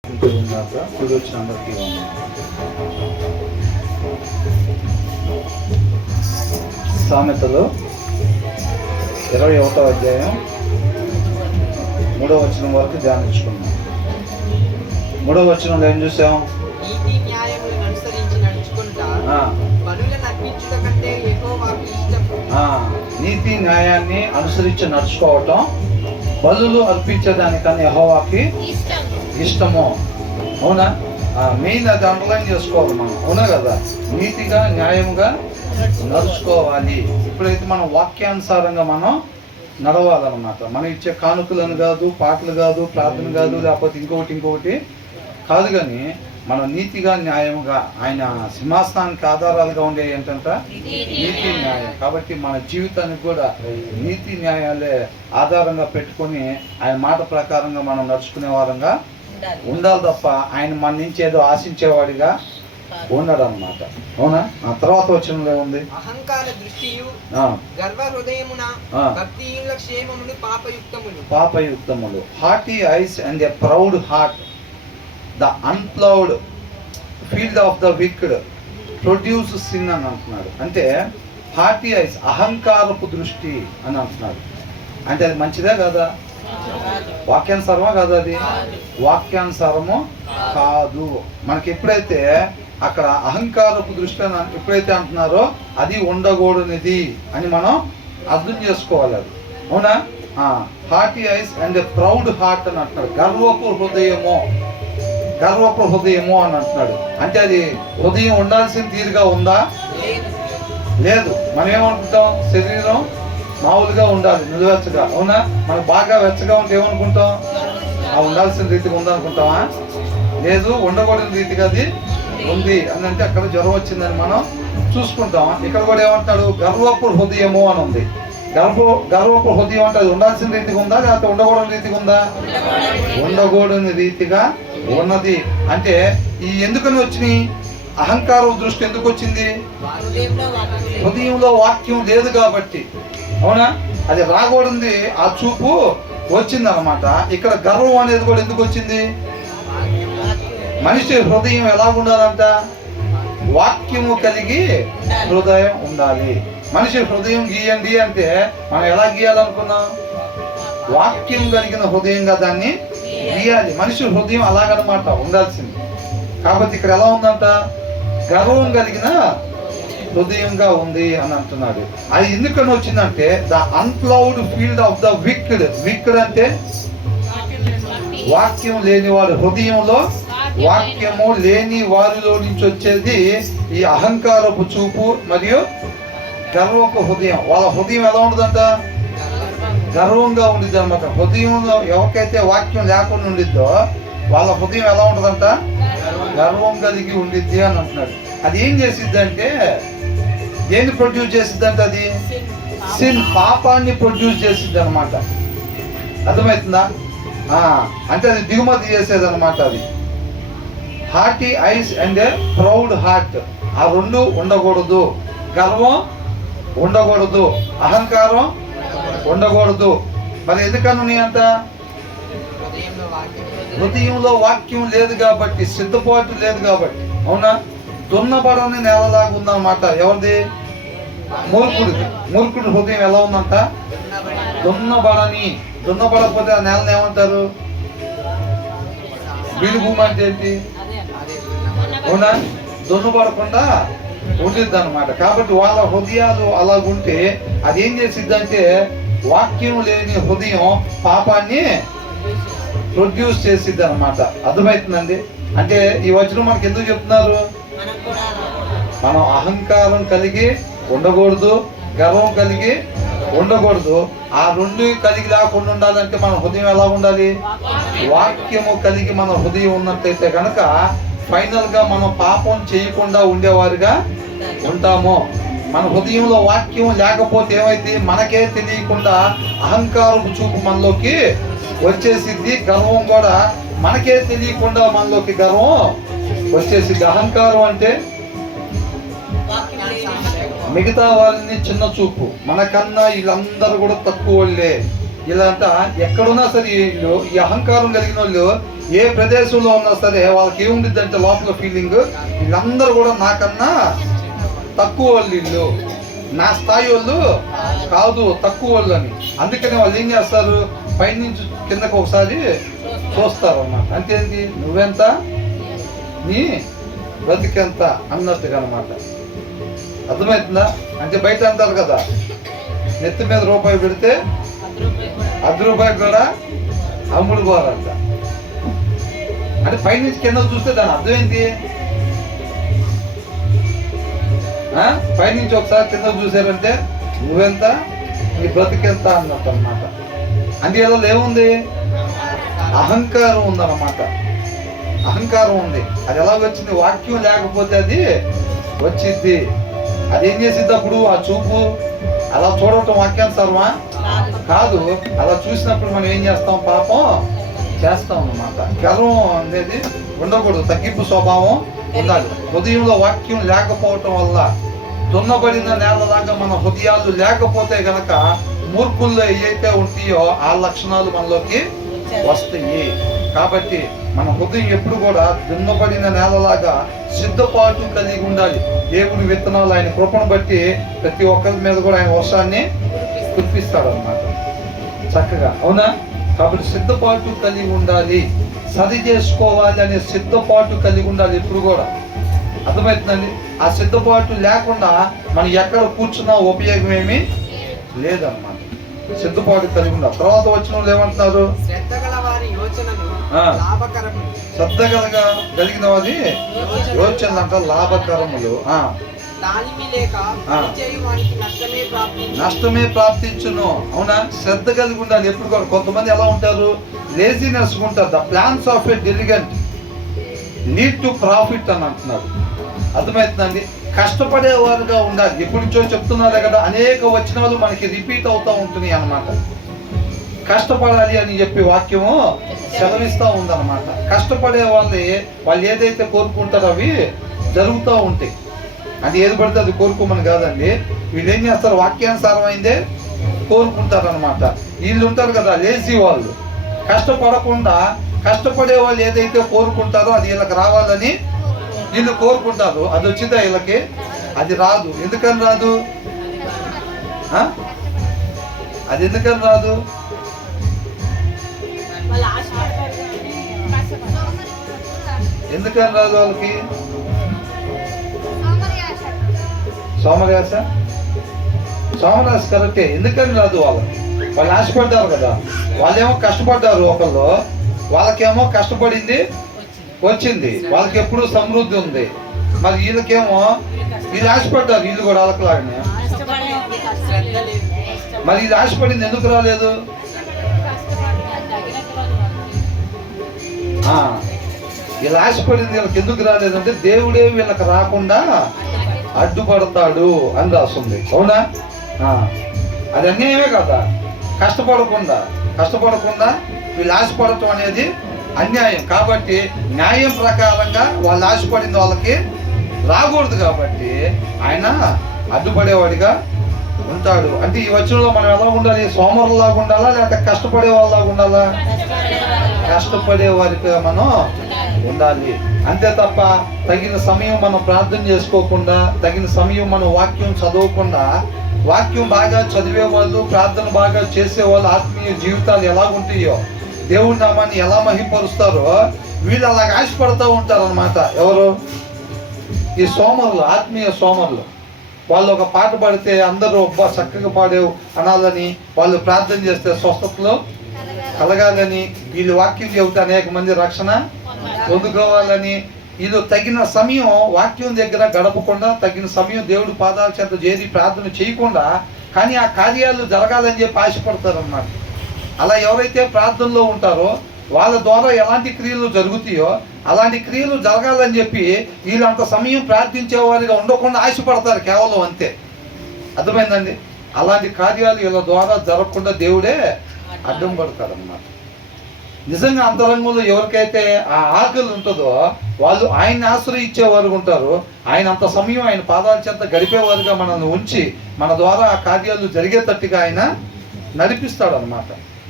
కూడి వచ్చిన అందరికీ సామెతలు 21వ అధ్యాయం 3వ వచనం వరకు ధ్యానించుకున్నాం. 3వ వచనంలో ఏం చూసాం? నీతి న్యాయములను అనుసరించి నడుచుకుంటా బలులను అర్పించుట కంటే యెహోవాకు ఇష్టము. నీతి న్యాయాన్ని అనుసరించి నడుచుకోవటం బలులు అర్పించేదానికన్నా యెహోవాకి ఇష్టము. అవునా? మెయిన్ అది అండర్లైన్ చేసుకోవాలి మనం. అవునా కదా? నీతిగా న్యాయముగా నడుచుకోవాలి. ఇప్పుడైతే మనం వాక్యానుసారంగా మనం నడవాలన్నమాట. మనం ఇచ్చే కానుకలను కాదు, పాటలు కాదు, ప్రార్థన కాదు, లేకపోతే ఇంకొకటి కాదు, కానీ మనం నీతిగా న్యాయముగా ఆయన సింహాసనానికి ఆధారాలుగా ఉండే ఏంటంటే నీతి న్యాయం. కాబట్టి మన జీవితానికి కూడా నీతి న్యాయాలే ఆధారంగా పెట్టుకొని ఆయన మాట ప్రకారంగా మనం నడుచుకునే వారంగా ఉండాలి తప్ప ఆయన మన నుంచి ఏదో ఆశించేవాడిగా ఉన్నాడు అన్నమాట. అవునా? ఆ తర్వాత వచనంలో ఉంది, అహంకార దృష్టియు గర్వ హృదయమున భక్తిహీనుల క్షేమములు పాపయుక్తములు. Hearty ice and a proud heart the అన్ప్లౌడ్ field of the wicked produce sin అని అంటున్నాడు. అంటే హార్టీ ఐస్ అహంకారపు దృష్టి అని అంటున్నాడు. అంటే అది మంచిదే కదా? వాక్యానుసారమా కాదు? అది వాక్యానుసారము కాదు. మనకి ఎప్పుడైతే అక్కడ అహంకారపు దృష్టి అని ఎప్పుడైతే అంటున్నారో అది ఉండకూడనిది అని మనం అర్థం చేసుకోవాలి. అది అవునా? Hearty ice and proud heart అని అంటున్నాడు. గర్వపు హృదయము అని అంటున్నాడు. అంటే అది హృదయం ఉండాల్సిన తీరుగా ఉందా? లేదు. మనం ఏమనుకుంటాం? శరీరం మామూలుగా ఉండాలి, నిలువెచ్చగా. అవునా? మనకు బాగా వెచ్చగా ఉంటే ఏమనుకుంటాం? ఉండాల్సిన రీతిగా ఉందనుకుంటామా? లేదు, ఉండకూడని రీతిగా అది ఉంది అని అంటే అక్కడ జ్వరం వచ్చిందని మనం చూసుకుంటాం. ఇక్కడ కూడా ఏమంటాడు? గర్వపు హృదయము అని ఉంది. గర్వపు హృదయం అంటే అది ఉండాల్సిన రీతిగా ఉందా, లేకపోతే ఉండకూడని రీతిగా ఉందా? ఉండకూడని రీతిగా ఉన్నది. అంటే ఈ ఎందుకని వచ్చినాయి? అహంకారం దృష్టి ఎందుకు వచ్చింది? హృదయంలో వాక్యం లేదు కాబట్టి. అవునా? అది రాకూడదు, ఆ చూపు వచ్చింది అన్నమాట. ఇక్కడ గర్వం అనేది కూడా ఎందుకు వచ్చింది? మనిషి హృదయం ఎలా ఉండాలంట? వాక్యము కలిగి హృదయం ఉండాలి. మనిషి హృదయం గీయండి అంటే మనం ఎలా గీయాలనుకున్నాం? వాక్యం కలిగిన హృదయంగా దాన్ని గీయాలి. మనిషి హృదయం అలాగనమాట ఉండాల్సింది. కాబట్టి ఇక్కడ ఎలా ఉందంట? గర్వం కలిగిన హృదయంగా ఉంది అని అంటున్నాడు. అది ఎందుకని వచ్చిందంటే the అన్ప్లౌడ్ field of the wicked అంటే వాక్యం లేని వారు, హృదయంలో వాక్యము లేని వారిలో నుంచి వచ్చేది ఈ అహంకారపు చూపు మరియు గర్వపు హృదయం. వాళ్ళ హృదయం ఎలా ఉండదంట? గర్వంగా ఉండిద్ది అనమాట. హృదయంలో ఎవరికైతే వాక్యం లేకుండా ఉండిద్దో వాళ్ళ హృదయం ఎలా ఉంటుందంట? గర్వం కలిగి ఉండిద్ది అని అంటున్నాడు. అది ఏం చేసిద్ది అంటే, దేన్ని ప్రొడ్యూస్ చేసిద్ది అంటే అది సిన్, పాపాన్ని ప్రొడ్యూస్ చేసిద్ది అనమాట. అర్థమవుతుందా? అంటే అది దిగుమతి చేసేది అనమాట. అది hearty ice and a proud heart, ఆ రెండు ఉండకూడదు. గర్వం ఉండకూడదు, అహంకారం ఉండకూడదు. మరి ఎందుకని అంత? హృదయంలో వాక్యం లేదు కాబట్టి, సిద్ధపాటు లేదు కాబట్టి. అవునా? దున్నబడని నేలలాగా ఉందన్నమాట. ఎవరిది? మూర్ఖుడి హృదయం ఎలా ఉందంట? దున్నబడకపోతే ఆ నేలను ఏమంటారు? బీడు భూమి అంటే ఏంటి? అవునా? దున్నబడకుండా ఉండిద్ది అనమాట. కాబట్టి వాళ్ళ హృదయాలు అలాగుంటే అది ఏం చేసిద్దంటే వాక్యం లేని హృదయం పాపాన్ని ప్రొడ్యూస్ చేసిద్ది అనమాట. అర్థమవుతుందండి? అంటే ఈ వచనం మనకి ఎందుకు చెప్తున్నారు? మనం అహంకారం కలిగి ఉండకూడదు, గర్వం కలిగి ఉండకూడదు. ఆ రెండు కలిగి లేకుండా ఉండాలంటే మన హృదయం ఎలా ఉండాలి? వాక్యము కలిగి మన హృదయం ఉన్నట్లయితే కనుక ఫైనల్ గా మనం పాపం చేయకుండా ఉండేవారుగా ఉంటాము. మన హృదయంలో వాక్యం లేకపోతే ఏమైంది? మనకే తెలియకుండా అహంకారపు చూపు మనలోకి వచ్చేసిద్ది. గర్వం కూడా మనకే తెలియకుండా మనలోకి గర్వం వచ్చేసిద్ది. అహంకారం అంటే మిగతా వారిని చిన్న చూపు, మనకన్నా వీళ్ళందరూ కూడా తక్కువ వాళ్ళే వీళ్ళంతా ఎక్కడున్నా సరే వీళ్ళు ఈ అహంకారం కలిగిన వాళ్ళు ఏ ప్రదేశంలో ఉన్నా సరే వాళ్ళకి ఏముండిద్ది అంటే లోపల ఫీలింగ్, వీళ్ళందరూ కూడా నాకన్నా తక్కువ వాళ్ళు, వీళ్ళు నా స్థాయి వాళ్ళు కాదు, తక్కువ వాళ్ళు అని. అందుకని వాళ్ళు ఏం చేస్తారు, పైనుంచి కిందకు ఒకసారి చూస్తారు అన్నమాట. అంతేంటి, నువ్వెంత, నీ బ్రతికెంత అన్నట్టుగా అనమాట. అర్థమవుతుందా? అంటే బయట అంటారు కదా, నెత్తి మీద రూపాయి పెడితే ₹10 కూడా అమ్ముడు పోరంట. అంటే పైనుంచి కింద చూస్తే దాని అర్థం ఏంటి, పైనుంచి ఒకసారి కింద చూసారంటే నువ్వెంత, నీ బ్రతికెంత అన్నట్టు అన్నమాట. అంటే ఇలా ఏముంది, అహంకారం ఉందన్నమాట. అహంకారం ఉంది. అది ఎలా వచ్చింది, వాక్యం లేకపోతే అది వచ్చింది. అది ఏం చేసిద్ది అప్పుడు, ఆ చూపు అలా చూడటం వాక్యానుసారమా కాదు. అలా చూసినప్పుడు మనం ఏం చేస్తాం, పాపం చేస్తాం అన్నమాట. గర్వం అనేది ఉండకూడదు, తగ్గింపు స్వభావం ఉండాలి. హృదయంలో వాక్యం లేకపోవటం వల్ల దున్నబడిన నేలలాగా మన హృదయాలు లేకపోతే గనక మూర్ఖుల్లో ఏవైతే ఉంటాయో ఆ లక్షణాలు మనలోకి వస్తాయి. కాబట్టి మన హృదయం ఎప్పుడు కూడా దున్నబడిన నేలలాగా సిద్ధపాటు కలిగి ఉండాలి. దేవుని విత్తనాలు ఆయన కృపను బట్టి ప్రతి ఒక్కరి మీద కూడా ఆయన వర్షాన్ని కురిపిస్తాడు అన్నమాట చక్కగా, అవునా? కాబట్టి సిద్ధపాటు కలిగి ఉండాలి, సరి చేసుకోవాలి అనే సిద్ధపాటు కలిగి ఉండాలి ఎప్పుడు కూడా. అర్థమవుతుందండి? ఆ సిద్ధపాటు లేకుండా మనం ఎక్కడ కూర్చున్నా ఉపయోగం ఏమీ లేదన్నమాట. సిద్ధపాటు కలిగి ఉండాలి. తర్వాత వచ్చిన వాళ్ళు ఏమంటున్నారు, శ్రద్ధ కలిగిన వారి యోచనలు అంట లాభకరములు, నష్టమే ప్రాప్తించును. అవునా? శ్రద్ధ కలిగి ఉండాలి ఎప్పుడు కూడా. కొంతమంది ఎలా ఉంటారు, లేజినెస్ ఉంటారు. The plans of a డిలిగెంట్ lead to profit అని అంటున్నారు. అర్థమవుతుందండి? కష్టపడేవారుగా ఉండాలి. ఎప్పటి నుంచో చెప్తున్నారే కదా, అనేక వచనాలు మనకి రిపీట్ అవుతూ ఉంటున్నాయి అన్నమాట. కష్టపడాలి అని చెప్పి వాక్యము సెలవిస్తూ ఉందన్నమాట. కష్టపడే వాళ్ళు ఏదైతే కోరుకుంటారో అవి జరుగుతూ ఉంటాయి. అది ఏది పడితే అది కోరుకోమని కాదండి. వీళ్ళు ఏం చేస్తారు, వాక్యానుసారమైందే కోరుకుంటారు అనమాట. వీళ్ళు ఉంటారు కదా లేజీ వాళ్ళు, కష్టపడకుండా కష్టపడే వాళ్ళు ఏదైతే కోరుకుంటారో అది వీళ్ళకి రావాలని వీళ్ళు కోరుకుంటారు. అది వచ్చిందా వీళ్ళకి? అది రాదు. ఎందుకని రాదు? అది ఎందుకని రాదు? ఎందుకని రాదు వాళ్ళకి? సోమరాశ కరెక్టే. ఎందుకని రాదు? వాళ్ళు ఆశపడ్డారు కదా. వాళ్ళేమో కష్టపడ్డారు ఒకళ్ళు, వాళ్ళకేమో కష్టపడింది వచ్చింది, వాళ్ళకి ఎప్పుడు సమృద్ధి ఉంది. మరి వీళ్ళకేమో వీళ్ళు ఆశపడ్డారు, వీళ్ళు కూడా వాళ్ళకిలాగానే. మరి ఇది ఆశపడింది ఎందుకు రాలేదు? వీళ్ళు ఆశపడింది వీళ్ళకి ఎందుకు రాలేదంటే దేవుడే వీళ్ళకి రాకుండా అడ్డుపడతాడు అని రాస్తుంది. అవునా? అది అన్యాయమే కదా. కష్టపడకుండా వీళ్ళు ఆశపడటం అనేది అన్యాయం. కాబట్టి న్యాయం ప్రకారంగా వాళ్ళు ఆశపడింది వాళ్ళకి రాకూడదు. కాబట్టి ఆయన అడ్డుపడేవాడిగా ఉంటాడు. అంటే ఈ వచనంలో మనం ఎలా ఉండాలి? సోమరులాగా ఉండాలా లేకపోతే కష్టపడే వాళ్ళలాగా ఉండాలా? కష్టపడే వారికి మనం ఉండాలి. అంతే తప్ప తగిన సమయం మనం ప్రార్థన చేసుకోకుండా, తగిన సమయం మనం వాక్యం చదవకుండా, వాక్యం బాగా చదివే వాళ్ళు, ప్రార్థన బాగా చేసేవాళ్ళు ఆత్మీయ జీవితాలు ఎలా ఉంటాయో, దేవుడి నామాన్ని ఎలా మహింపరుస్తారో వీళ్ళు అలాగ ఆశపడుతూ ఉంటారు అనమాట. ఎవరు? ఈ సోమరులు, ఆత్మీయ సోమరులు. వాళ్ళు ఒక పాట పాడితే అందరూ చక్కగా పాడేవు అనాలని, వాళ్ళు ప్రార్థన చేస్తే స్వస్థతలో కలగాలని, వీళ్ళు వాక్యం చెబితే అనేక మంది రక్షణ పొందుకోవాలని, వీళ్ళు తగిన సమయం వాక్యం దగ్గర గడపకుండా, తగిన సమయం దేవుడి పాదాల చెంత చేరి ప్రార్థన చేయకుండా, కానీ ఆ కార్యాలు జరగాలని చెప్పి ఆశపడతారు అన్నమాట. అలా ఎవరైతే ప్రార్థనలో ఉంటారో వాళ్ళ ద్వారా ఎలాంటి క్రియలు జరుగుతాయో అలాంటి క్రియలు జరగాలని చెప్పి వీళ్ళు అంత సమయం ప్రార్థించేవారిగా ఉండకుండా ఆశపడతారు కేవలం, అంతే. అర్థమైందండి? అలాంటి కార్యాలు వీళ్ళ ద్వారా జరగకుండా దేవుడే అడ్డం పడతారు అన్నమాట. నిజంగా అంతరంగంలో ఎవరికైతే ఆ ఆకలి ఉంటుందో వాళ్ళు ఆయన్ని ఆశ్రయించేవారు ఉంటారు. ఆయన అంత సమయం ఆయన పాదాల చెంత గడిపేవారుగా మనల్ని ఉంచి మన ద్వారా ఆ కార్యాలు జరిగేటట్టుగా ఆయన నడిపిస్తాడు అన్నమాట.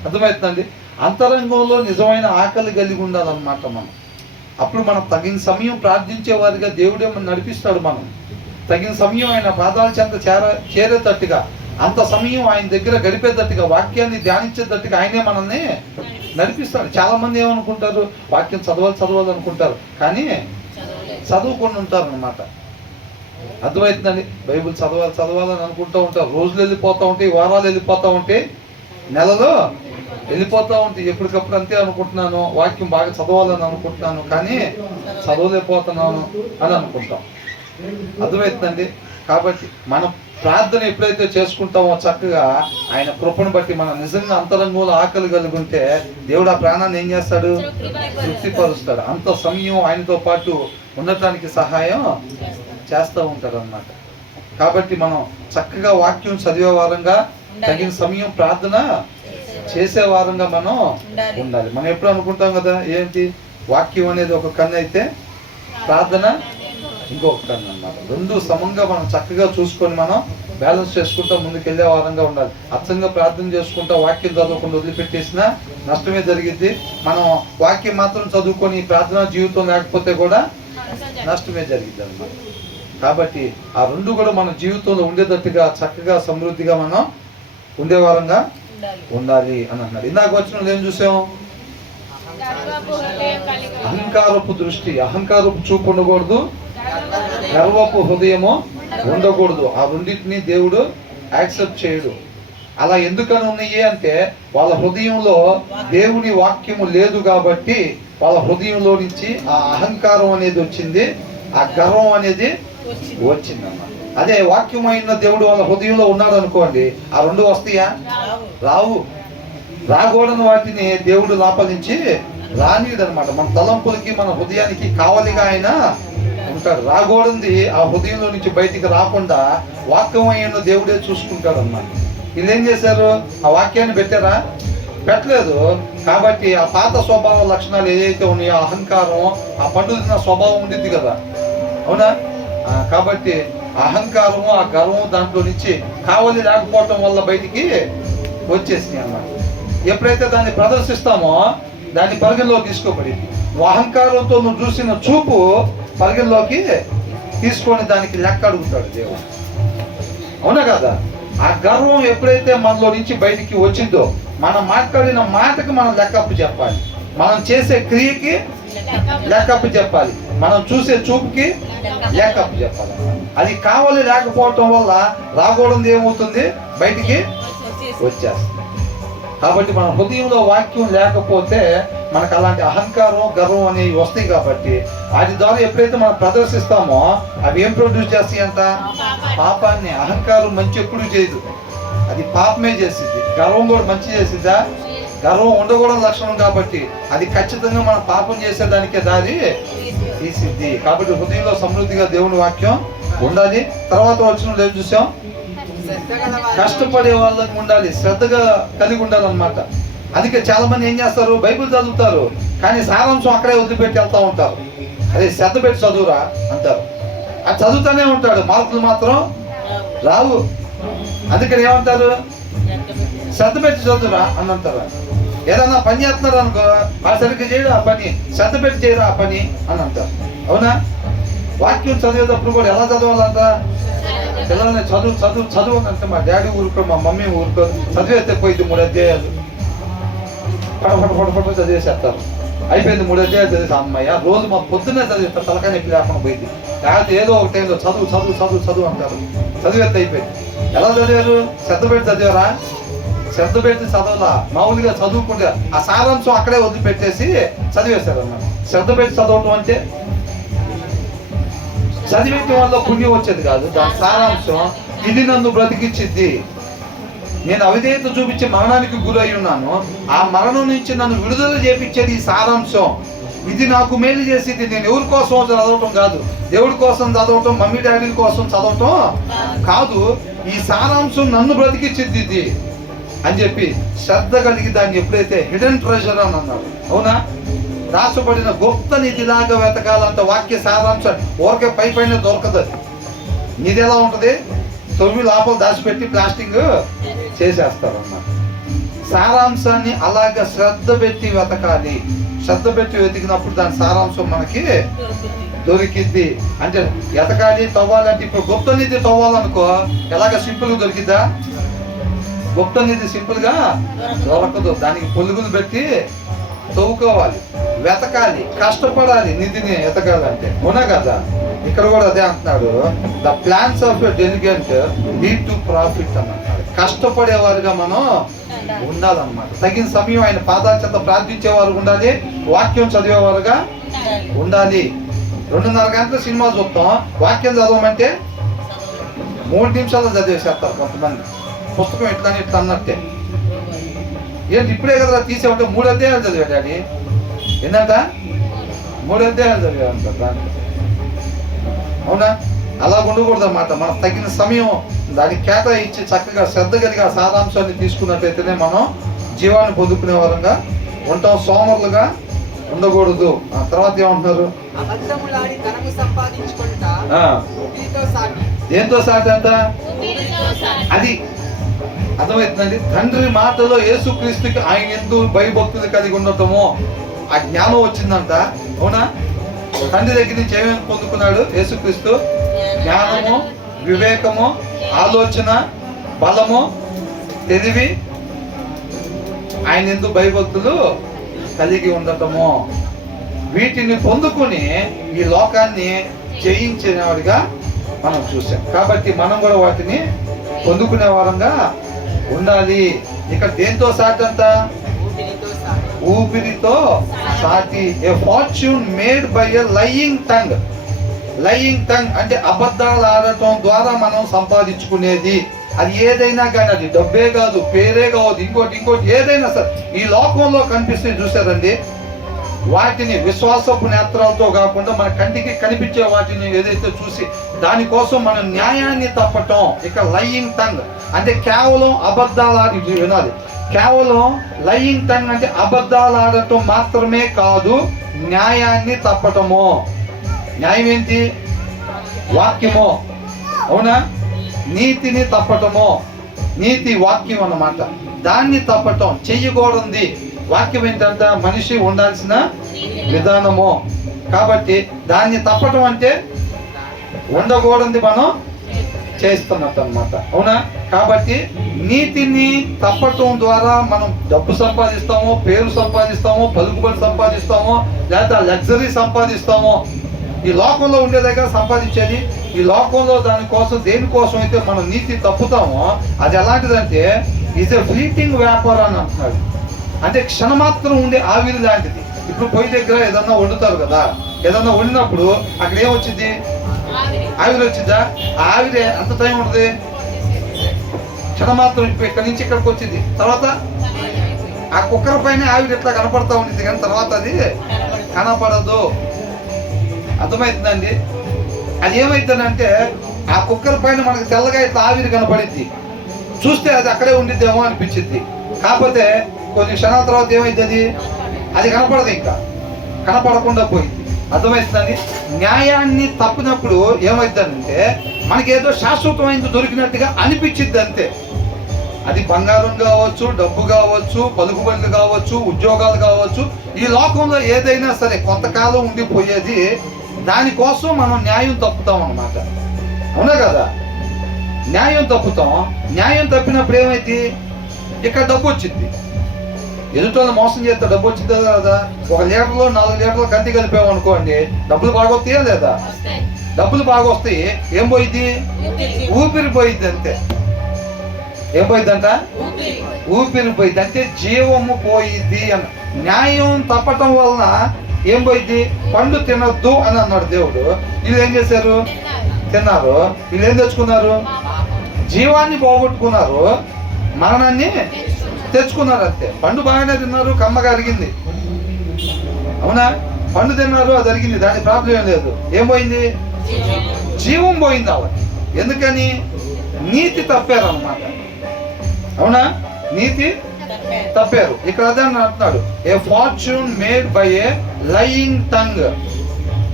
అర్థమవుతుందండి. అంతరంగంలో నిజమైన ఆకలి కలిగి ఉండాలన్నమాట మనం. అప్పుడు మనం తగిన సమయం ప్రార్థించే వారిగా దేవుడే మనం నడిపిస్తాడు. మనం తగిన సమయం ఆయన పాదాల చెంత చేరేటట్టుగా, అంత సమయం ఆయన దగ్గర గడిపేటట్టుగా, వాక్యాన్ని ధ్యానించేటట్టుగా ఆయనే మనల్ని నడిపిస్తాడు. చాలా మంది ఏమనుకుంటారు, వాక్యం చదవాలి అనుకుంటారు, కానీ చదువుకొని ఉంటారు అన్నమాట. అర్థమవుతుందండి. బైబిల్ చదవాలని అనుకుంటూ ఉంటారు. రోజులు వెళ్ళిపోతూ ఉంటాయి, వారాలు వెళ్ళిపోతూ ఉంటాయి, నెలలో వెళ్ళిపోతూ ఉంటాయి. ఎప్పటికప్పుడు అంతే అనుకుంటున్నాను, వాక్యం బాగా చదవాలని అనుకుంటున్నాను, కానీ చదవలేకపోతున్నాను అని అనుకుంటాం. అర్థమవుతుందండి. కాబట్టి మనం ప్రార్థన ఎప్పుడైతే చేసుకుంటామో చక్కగా ఆయన కృపను బట్టి మనం నిజంగా అంతరంగంలో ఆకలి కలిగి ఉంటే దేవుడు ఆ ప్రాణాన్ని ఏం చేస్తాడు, తృప్తిపరుస్తాడు. అంత సమయం ఆయనతో పాటు ఉండటానికి సహాయం చేస్తూ ఉంటాడు అన్నమాట. కాబట్టి మనం చక్కగా వాక్యం చదివే వారంగా, తగిన సమయం ప్రార్థన చేసే వారంగా మనం ఉండాలి. మనం ఎప్పుడు అనుకుంటాం కదా, ఏంటి వాక్యం అనేది ఒక కన్ను అయితే ప్రార్థన ఇంకొక కన్ను అన్నమాట. రెండు సమంగా మనం చక్కగా చూసుకొని మనం బ్యాలెన్స్ చేసుకుంటా ముందుకు వెళ్ళే వారంగా ఉండాలి. అచ్చంగా ప్రార్థన చేసుకుంటా వాక్యం చదవకుండా వదిలిపెట్టేసినా నష్టమే జరిగింది. మనం వాక్యం మాత్రం చదువుకొని ప్రార్థనా జీవితం లేకపోతే కూడా నష్టమే జరిగింది అన్నమాట. కాబట్టి ఆ రెండు కూడా మన జీవితంలో ఉండేటట్టుగా చక్కగా సమృద్ధిగా మనం ఉండేవారంగా ఉండాలి అని అన్నాడు. ఇందాక వచ్చిన ఏం చూసాం, అహంకారపు దృష్టి, అహంకారపు చూపు ఉండకూడదు, గర్వపు హృదయము ఉండకూడదు. ఆ రెండింటిని దేవుడు యాక్సెప్ట్ చేయడు. అలా ఎందుకని ఉన్నాయి అంటే వాళ్ళ హృదయంలో దేవుని వాక్యము లేదు కాబట్టి వాళ్ళ హృదయంలో నుంచి ఆ అహంకారం అనేది వచ్చింది, ఆ గర్వం అనేది వచ్చింది అన్నమాట. అదే వాక్యమైన దేవుడు వాళ్ళ హృదయంలో ఉన్నాడు అనుకోండి, ఆ రెండు వస్తాయా? రావు. రాకూడని వాటిని దేవుడు లాపలించి రానియడు అనమాట. మన తలంపులకి మన హృదయానికి కావలిగా ఆయన ఉంటాడు. రాకూడది ఆ హృదయంలో నుంచి బయటికి రాకుండా వాక్యమైన దేవుడే చూసుకుంటాడు అన్నమాట. వీళ్ళు ఏం చేశారు, ఆ వాక్యాన్ని పెట్టారా? పెట్టలేదు. కాబట్టి ఆ పాత స్వభావ లక్షణాలు ఏదైతే ఉన్నాయో, అహంకారం, ఆ పండుగ స్వభావం ఉండిద్ది కదా, అవునా? కాబట్టి అహంకారము, ఆ గర్వం దాంట్లో నుంచి కావలి లేకపోవటం వల్ల బయటికి వచ్చేసినాయి అన్నమాట. ఎప్పుడైతే దాన్ని ప్రదర్శిస్తామో దాన్ని పరిగణలోకి తీసుకోబడింది. నువ్వు అహంకారంతో నువ్వు చూసిన చూపు పరిగణలోకి తీసుకొని దానికి లెక్క అడుగుతాడు దేవుడు, అవునా కదా? ఆ గర్వం ఎప్పుడైతే మనలో నుంచి బయటికి వచ్చిందో, మనం మాట్లాడిన మాటకి మనం లెక్కప్పు చెప్పాలి, మనం చేసే క్రియకి లెక్కప్పు చెప్పాలి, మనం చూసే చూపుకి లెక్కప్పు చెప్పాలి. అది కావాలి లేకపోవటం వల్ల రాకూడదు ఏమవుతుంది, బయటికి వచ్చేస్తుంది. కాబట్టి మన హృదయంలో వాక్యం లేకపోతే మనకు అలాంటి అహంకారం, గర్వం అనేవి వస్తాయి. కాబట్టి వాటి ద్వారా ఎప్పుడైతే మనం ప్రదర్శిస్తామో అవి ఏం ప్రొడ్యూస్ చేస్తాయి అంట? పాపాన్ని. అహంకారం మంచి ఎప్పుడు చేయదు, అది పాపమే చేసిద్ది. గర్వం కూడా మంచి చేసిద్దా? గర్వం ఉండకూడని లక్షణం కాబట్టి అది ఖచ్చితంగా మనం పాపం చేసేదానికే దారి తీసిద్ది. కాబట్టి హృదయంలో సమృద్ధిగా దేవుని వాక్యం ఉండాలి. తర్వాత వచ్చిన ఏం చూసాం, కష్టపడే వాళ్ళకి ఉండాలి, శ్రద్ధగా కలిగి ఉండాలన్నమాట. అందుకే చాలా మంది ఏం చేస్తారు, బైబిల్ చదువుతారు కానీ సారాంశం అక్కడే వదిలిపెట్టి వెళ్తూ ఉంటారు. అదే శ్రద్ధ పెట్టి చదువురా అంటారు. అది చదువుతూనే ఉంటాడు, మార్కులు మాత్రం రావు. అందుకని ఏమంటారు, శ్రద్ధ పెట్టి చదువురా అని అంటారు. ఏదన్నా పని చేస్తున్నారు అనుకో, ఆ సరిగ్గా చేయడు ఆ పని, శ్రద్ధ పెట్టి చేయరా ఆ పని అని అంటారు, అవునా? వాక్యం చదివేటప్పుడు కూడా ఎలా చదవాలంట? పిల్లల్ని చదువు చదువు చదువు అని అంటే మా డాడీ ఊరుకో, మా మమ్మీ ఊరుకో, చదివేస్తే పోయింది 3 అధ్యాయాలు పడపడ చదివేసేస్తారు. అయిపోయింది 3 అధ్యాయాలు చదివేసి అమ్మాయి రోజు మా పొద్దున్నే చదివేస్తారు, తలకాయ నొప్పి లేకుండా పోయింది. లేకపోతే ఏదో ఒక టైంలో చదువు చదువు చదువు చదువు అంటారు, చదివేస్తే అయిపోయింది. ఎలా చదివారు? శ్రద్ధ పెట్టి చదివారా? శ్రద్ధ పెట్టి చదవలా, మామూలుగా చదువుకుంటే ఆ సారాంశం అక్కడే వదిలిపెట్టేసి చదివేశారు అన్నమాట. శ్రద్ధ పెట్టి చదవటం అంటే చదివేటి వల్ల పుణ్యం వచ్చేది కాదు, దాని సారాంశం ఇది నన్ను బ్రతికించింది, నేను అవిధేయత చూపించి మరణానికి గురై ఉన్నాను, ఆ మరణం నుంచి నన్ను విడుదల చేపించేది ఈ సారాంశం, ఇది నాకు మేలు చేసేది. నేను ఎవరి కోసం చదవటం కాదు, దేవుడి కోసం చదవటం, మమ్మీ డాడీల కోసం చదవటం కాదు, ఈ సారాంశం నన్ను బ్రతికించింది ఇది అని చెప్పి శ్రద్ధ కలిగి దాన్ని ఎప్పుడైతే హిడెన్ ట్రెజర్ అని అన్నాడు, అవునా? రాసపడిన గొప్ప నిధిలాగా వెతకాలంట. వాక్య సారాంశం ఊరికే పైన దొరకదు. నిధి ఎలా ఉంటుంది? 9 లోపల దాచిపెట్టి ప్లాస్టింగ్ చేసేస్తారు అన్నమాట. సారాంశాన్ని అలాగ శ్రద్ధ పెట్టి వెతకాలి. శ్రద్ధ పెట్టి వెతికినప్పుడు దాని సారాంశం మనకి దొరికిద్ది. అంటే ఎతకాలి, తవ్వాలంటే ఇప్పుడు గుప్త నిధి తవ్వాలనుకో ఎలాగ సింపుల్గా దొరికిద్దా? గుప్త నిధి సింపుల్గా దొరకదు. దానికి పొలుగులు పెట్టి తవ్వుకోవాలి, వెతకాలి, కష్టపడాలి నిధిని ఎతకాలంటే. అవునా కదా? ఇక్కడ కూడా అదే అంటున్నాడు, the plans of a డెలిగెంట్ lead to profit అని అంటున్నాడు. కష్టపడేవారుగా మనం ఉండాలన్నమాట. తగిన సమయం ఆయన పాదాల చేత ప్రార్థించేవారు ఉండాలి, వాక్యం చదివేవారుగా ఉండాలి. 2:30 గంటల సినిమా చూస్తాం, వాక్యం చదవమంటే 3 నిమిషాల్లో చదివేసేస్తారు కొంతమంది. పుస్తకం ఇట్లా అన్నట్టే. ఏంటి ఇప్పుడే కదా తీసేమంటే 3 అధ్యాయాలు చదివాడు డాడీ. ఏంటంట 3 అధ్యాయాలు చదివాడంట దాంట్లో. అవునా? అలా ఉండకూడదు అన్నమాట. మనకు తగిన సమయం దానికి కేటాయించి చక్కగా శ్రద్ధ కలిగి ఆ సారాంశాన్ని తీసుకున్నట్టయితేనే మనం జీవాన్ని పొందుకునే వారంగా ఉంటాం, సోమరులుగా ఉండకూడదు. ఆ తర్వాత ఏమంటున్నారు? దేంతో సాటి అంట? అది అర్థమవుతుందండి. తండ్రి మాటలో యేసుక్రీస్తుకి ఆయన ఎందుకు భయభక్తులు కలిగి ఉండటమో ఆ జ్ఞానం వచ్చిందంట. అవునా? తండ్రి దగ్గర నుంచి ఏమేమి పొందుకున్నాడు యేసుక్రీస్తు? జ్ఞానము, వివేకము, ఆలోచన, బలము, తెలివి, ఆయన ఎందుకు భయభక్తులు కలిగి ఉండటము. వీటిని పొందుకుని ఈ లోకాన్ని జయించినవాడిగా మనం చూసాం. కాబట్టి మనం కూడా వాటిని పొందుకునే వారంగా ఉండాలి. ఇక్కడ దేంతో సాటి అంట? ఊపిరితో సాటి. ఏ fortune made by a lying tongue. Lying tongue అంటే అబద్ధాలు ఆడటం ద్వారా మనం సంపాదించుకునేది. అది ఏదైనా కానీ, అది డబ్బే కాదు, పేరే కాదు, ఇంకోటి ఏదైనా సరే ఈ లోకంలో కనిపిస్తే చూసారండి, వాటిని విశ్వాసపు నేత్రాలతో కాకుండా మన కంటికి కనిపించే వాటిని ఏదైతే చూసి దానికోసం మనం న్యాయాన్ని తప్పటం. ఇక లయింగ్ టంగ్ అంటే కేవలం అబద్ధాలు ఆడి వినాలి. కేవలం లయింగ్ టంగ్ అంటే అబద్ధాలు ఆడటం మాత్రమే కాదు, న్యాయాన్ని తప్పటము. న్యాయం ఏంటి? వాక్యము. అవునా? నీతిని తప్పటము. నీతి వాక్యం అన్నమాట. దాన్ని తప్పటం చెయ్యకూడదు. వాక్యం ఏంటంట? మనిషి ఉండాల్సిన విధానము. కాబట్టి దాన్ని తప్పటం అంటే ఉండకూడదు మనం చేస్తున్నట్టు అన్నమాట. అవునా? కాబట్టి నీతిని తప్పటం ద్వారా మనం డబ్బు సంపాదిస్తాము, పేరు సంపాదిస్తాము, పలుకుబడి సంపాదిస్తాము, లేదా లగ్జరీ సంపాదిస్తాము. ఈ లోకంలో ఉండే దగ్గర సంపాదించేది. ఈ లోకంలో దానికోసం దేనికోసం అయితే మనం నీతి తప్పుతామో అది ఎలాంటిదంటే ఈజ్ ఎ ఫ్లీటింగ్ వ్యాపారం అని అంటున్నాడు. అంటే క్షణమాత్రం ఉండే ఆవిరి లాంటిది. ఇప్పుడు పొయ్యి దగ్గర ఏదన్నా వండుతారు కదా, ఏదన్నా వండినప్పుడు అక్కడ ఏమొచ్చింది? ఆవిరి వచ్చిందా? ఆవిరి అంత టైం ఉంటుంది? క్షణమాత్రం. ఇప్పుడు ఇక్కడి నుంచి ఇక్కడికి వచ్చింది, తర్వాత ఆ కుక్కర్ పైన ఆవిరి ఎట్లా కనపడతా ఉంటుంది, కానీ తర్వాత అది కనపడదు. అర్థమవుతుందండి? అది ఏమవుతుందంటే ఆ కుక్కర్ పైన మనకు తెల్లగా ఇట్లా ఆవిరి కనపడింది, చూస్తే అది అక్కడే ఉండిద్దేమో అనిపించింది. కాకపోతే కొన్ని క్షణాల తర్వాత ఏమైతుంది? అది కనపడదు, ఇంకా కనపడకుండా పోయింది. అర్థమవుతుందండి? న్యాయాన్ని తప్పినప్పుడు ఏమవుతుందంటే మనకేదో శాశ్వతమైనది దొరికినట్టుగా అనిపించింది అంతే. అది బంగారం కావచ్చు, డబ్బు కావచ్చు, పలుకుబడులు కావచ్చు, ఉద్యోగాలు కావచ్చు. ఈ లోకంలో ఏదైనా సరే కొంతకాలం ఉండిపోయేది. దానికోసం మనం న్యాయం తప్పుతాం అన్నమాట. అవునా కదా? న్యాయం తప్పుతాం. న్యాయం తప్పినప్పుడు ఏమైంది? ఇక్కడ డబ్బు వచ్చింది. ఎదుటోళ్ళు మోసం చేస్తే డబ్బు వచ్చిందా కదా? 1 లీటర్లో 4 లీటర్లు కంది కలిపామనుకోండి, డబ్బులు బాగా వస్తాయా లేదా? డబ్బులు బాగా వస్తాయి. ఏం పోయింది? ఊపిరి పోయింది అంతే. ఏం పోయిందంట? ఊపిరి పోయింది అంటే జీవము పోయింది అన్న. న్యాయం తప్పటం వలన ఏం పోయింది? పండు తినొద్దు అని అన్నాడు దేవుడు. వీళ్ళు ఏం చేశారు? తిన్నారు. వీళ్ళు ఏం తెచ్చుకున్నారు? జీవాన్ని పోగొట్టుకున్నారు, మరణాన్ని తెచ్చుకున్నారు అంతే. పండు బాగానే తిన్నారు, కమ్మగా అరిగింది. అవునా? పండు తిన్నారు, అది అరిగింది, దాని ప్రాబ్లం ఏం లేదు. ఏం పోయింది? జీవం పోయింది వాళ్ళకి. ఎందుకని? నీతి తప్పారు అన్నమాట. అవునా? నీతి తప్పారు. ఇక్కడ అదే అంటున్నాడు, ఏ fortune made by A lying tongue.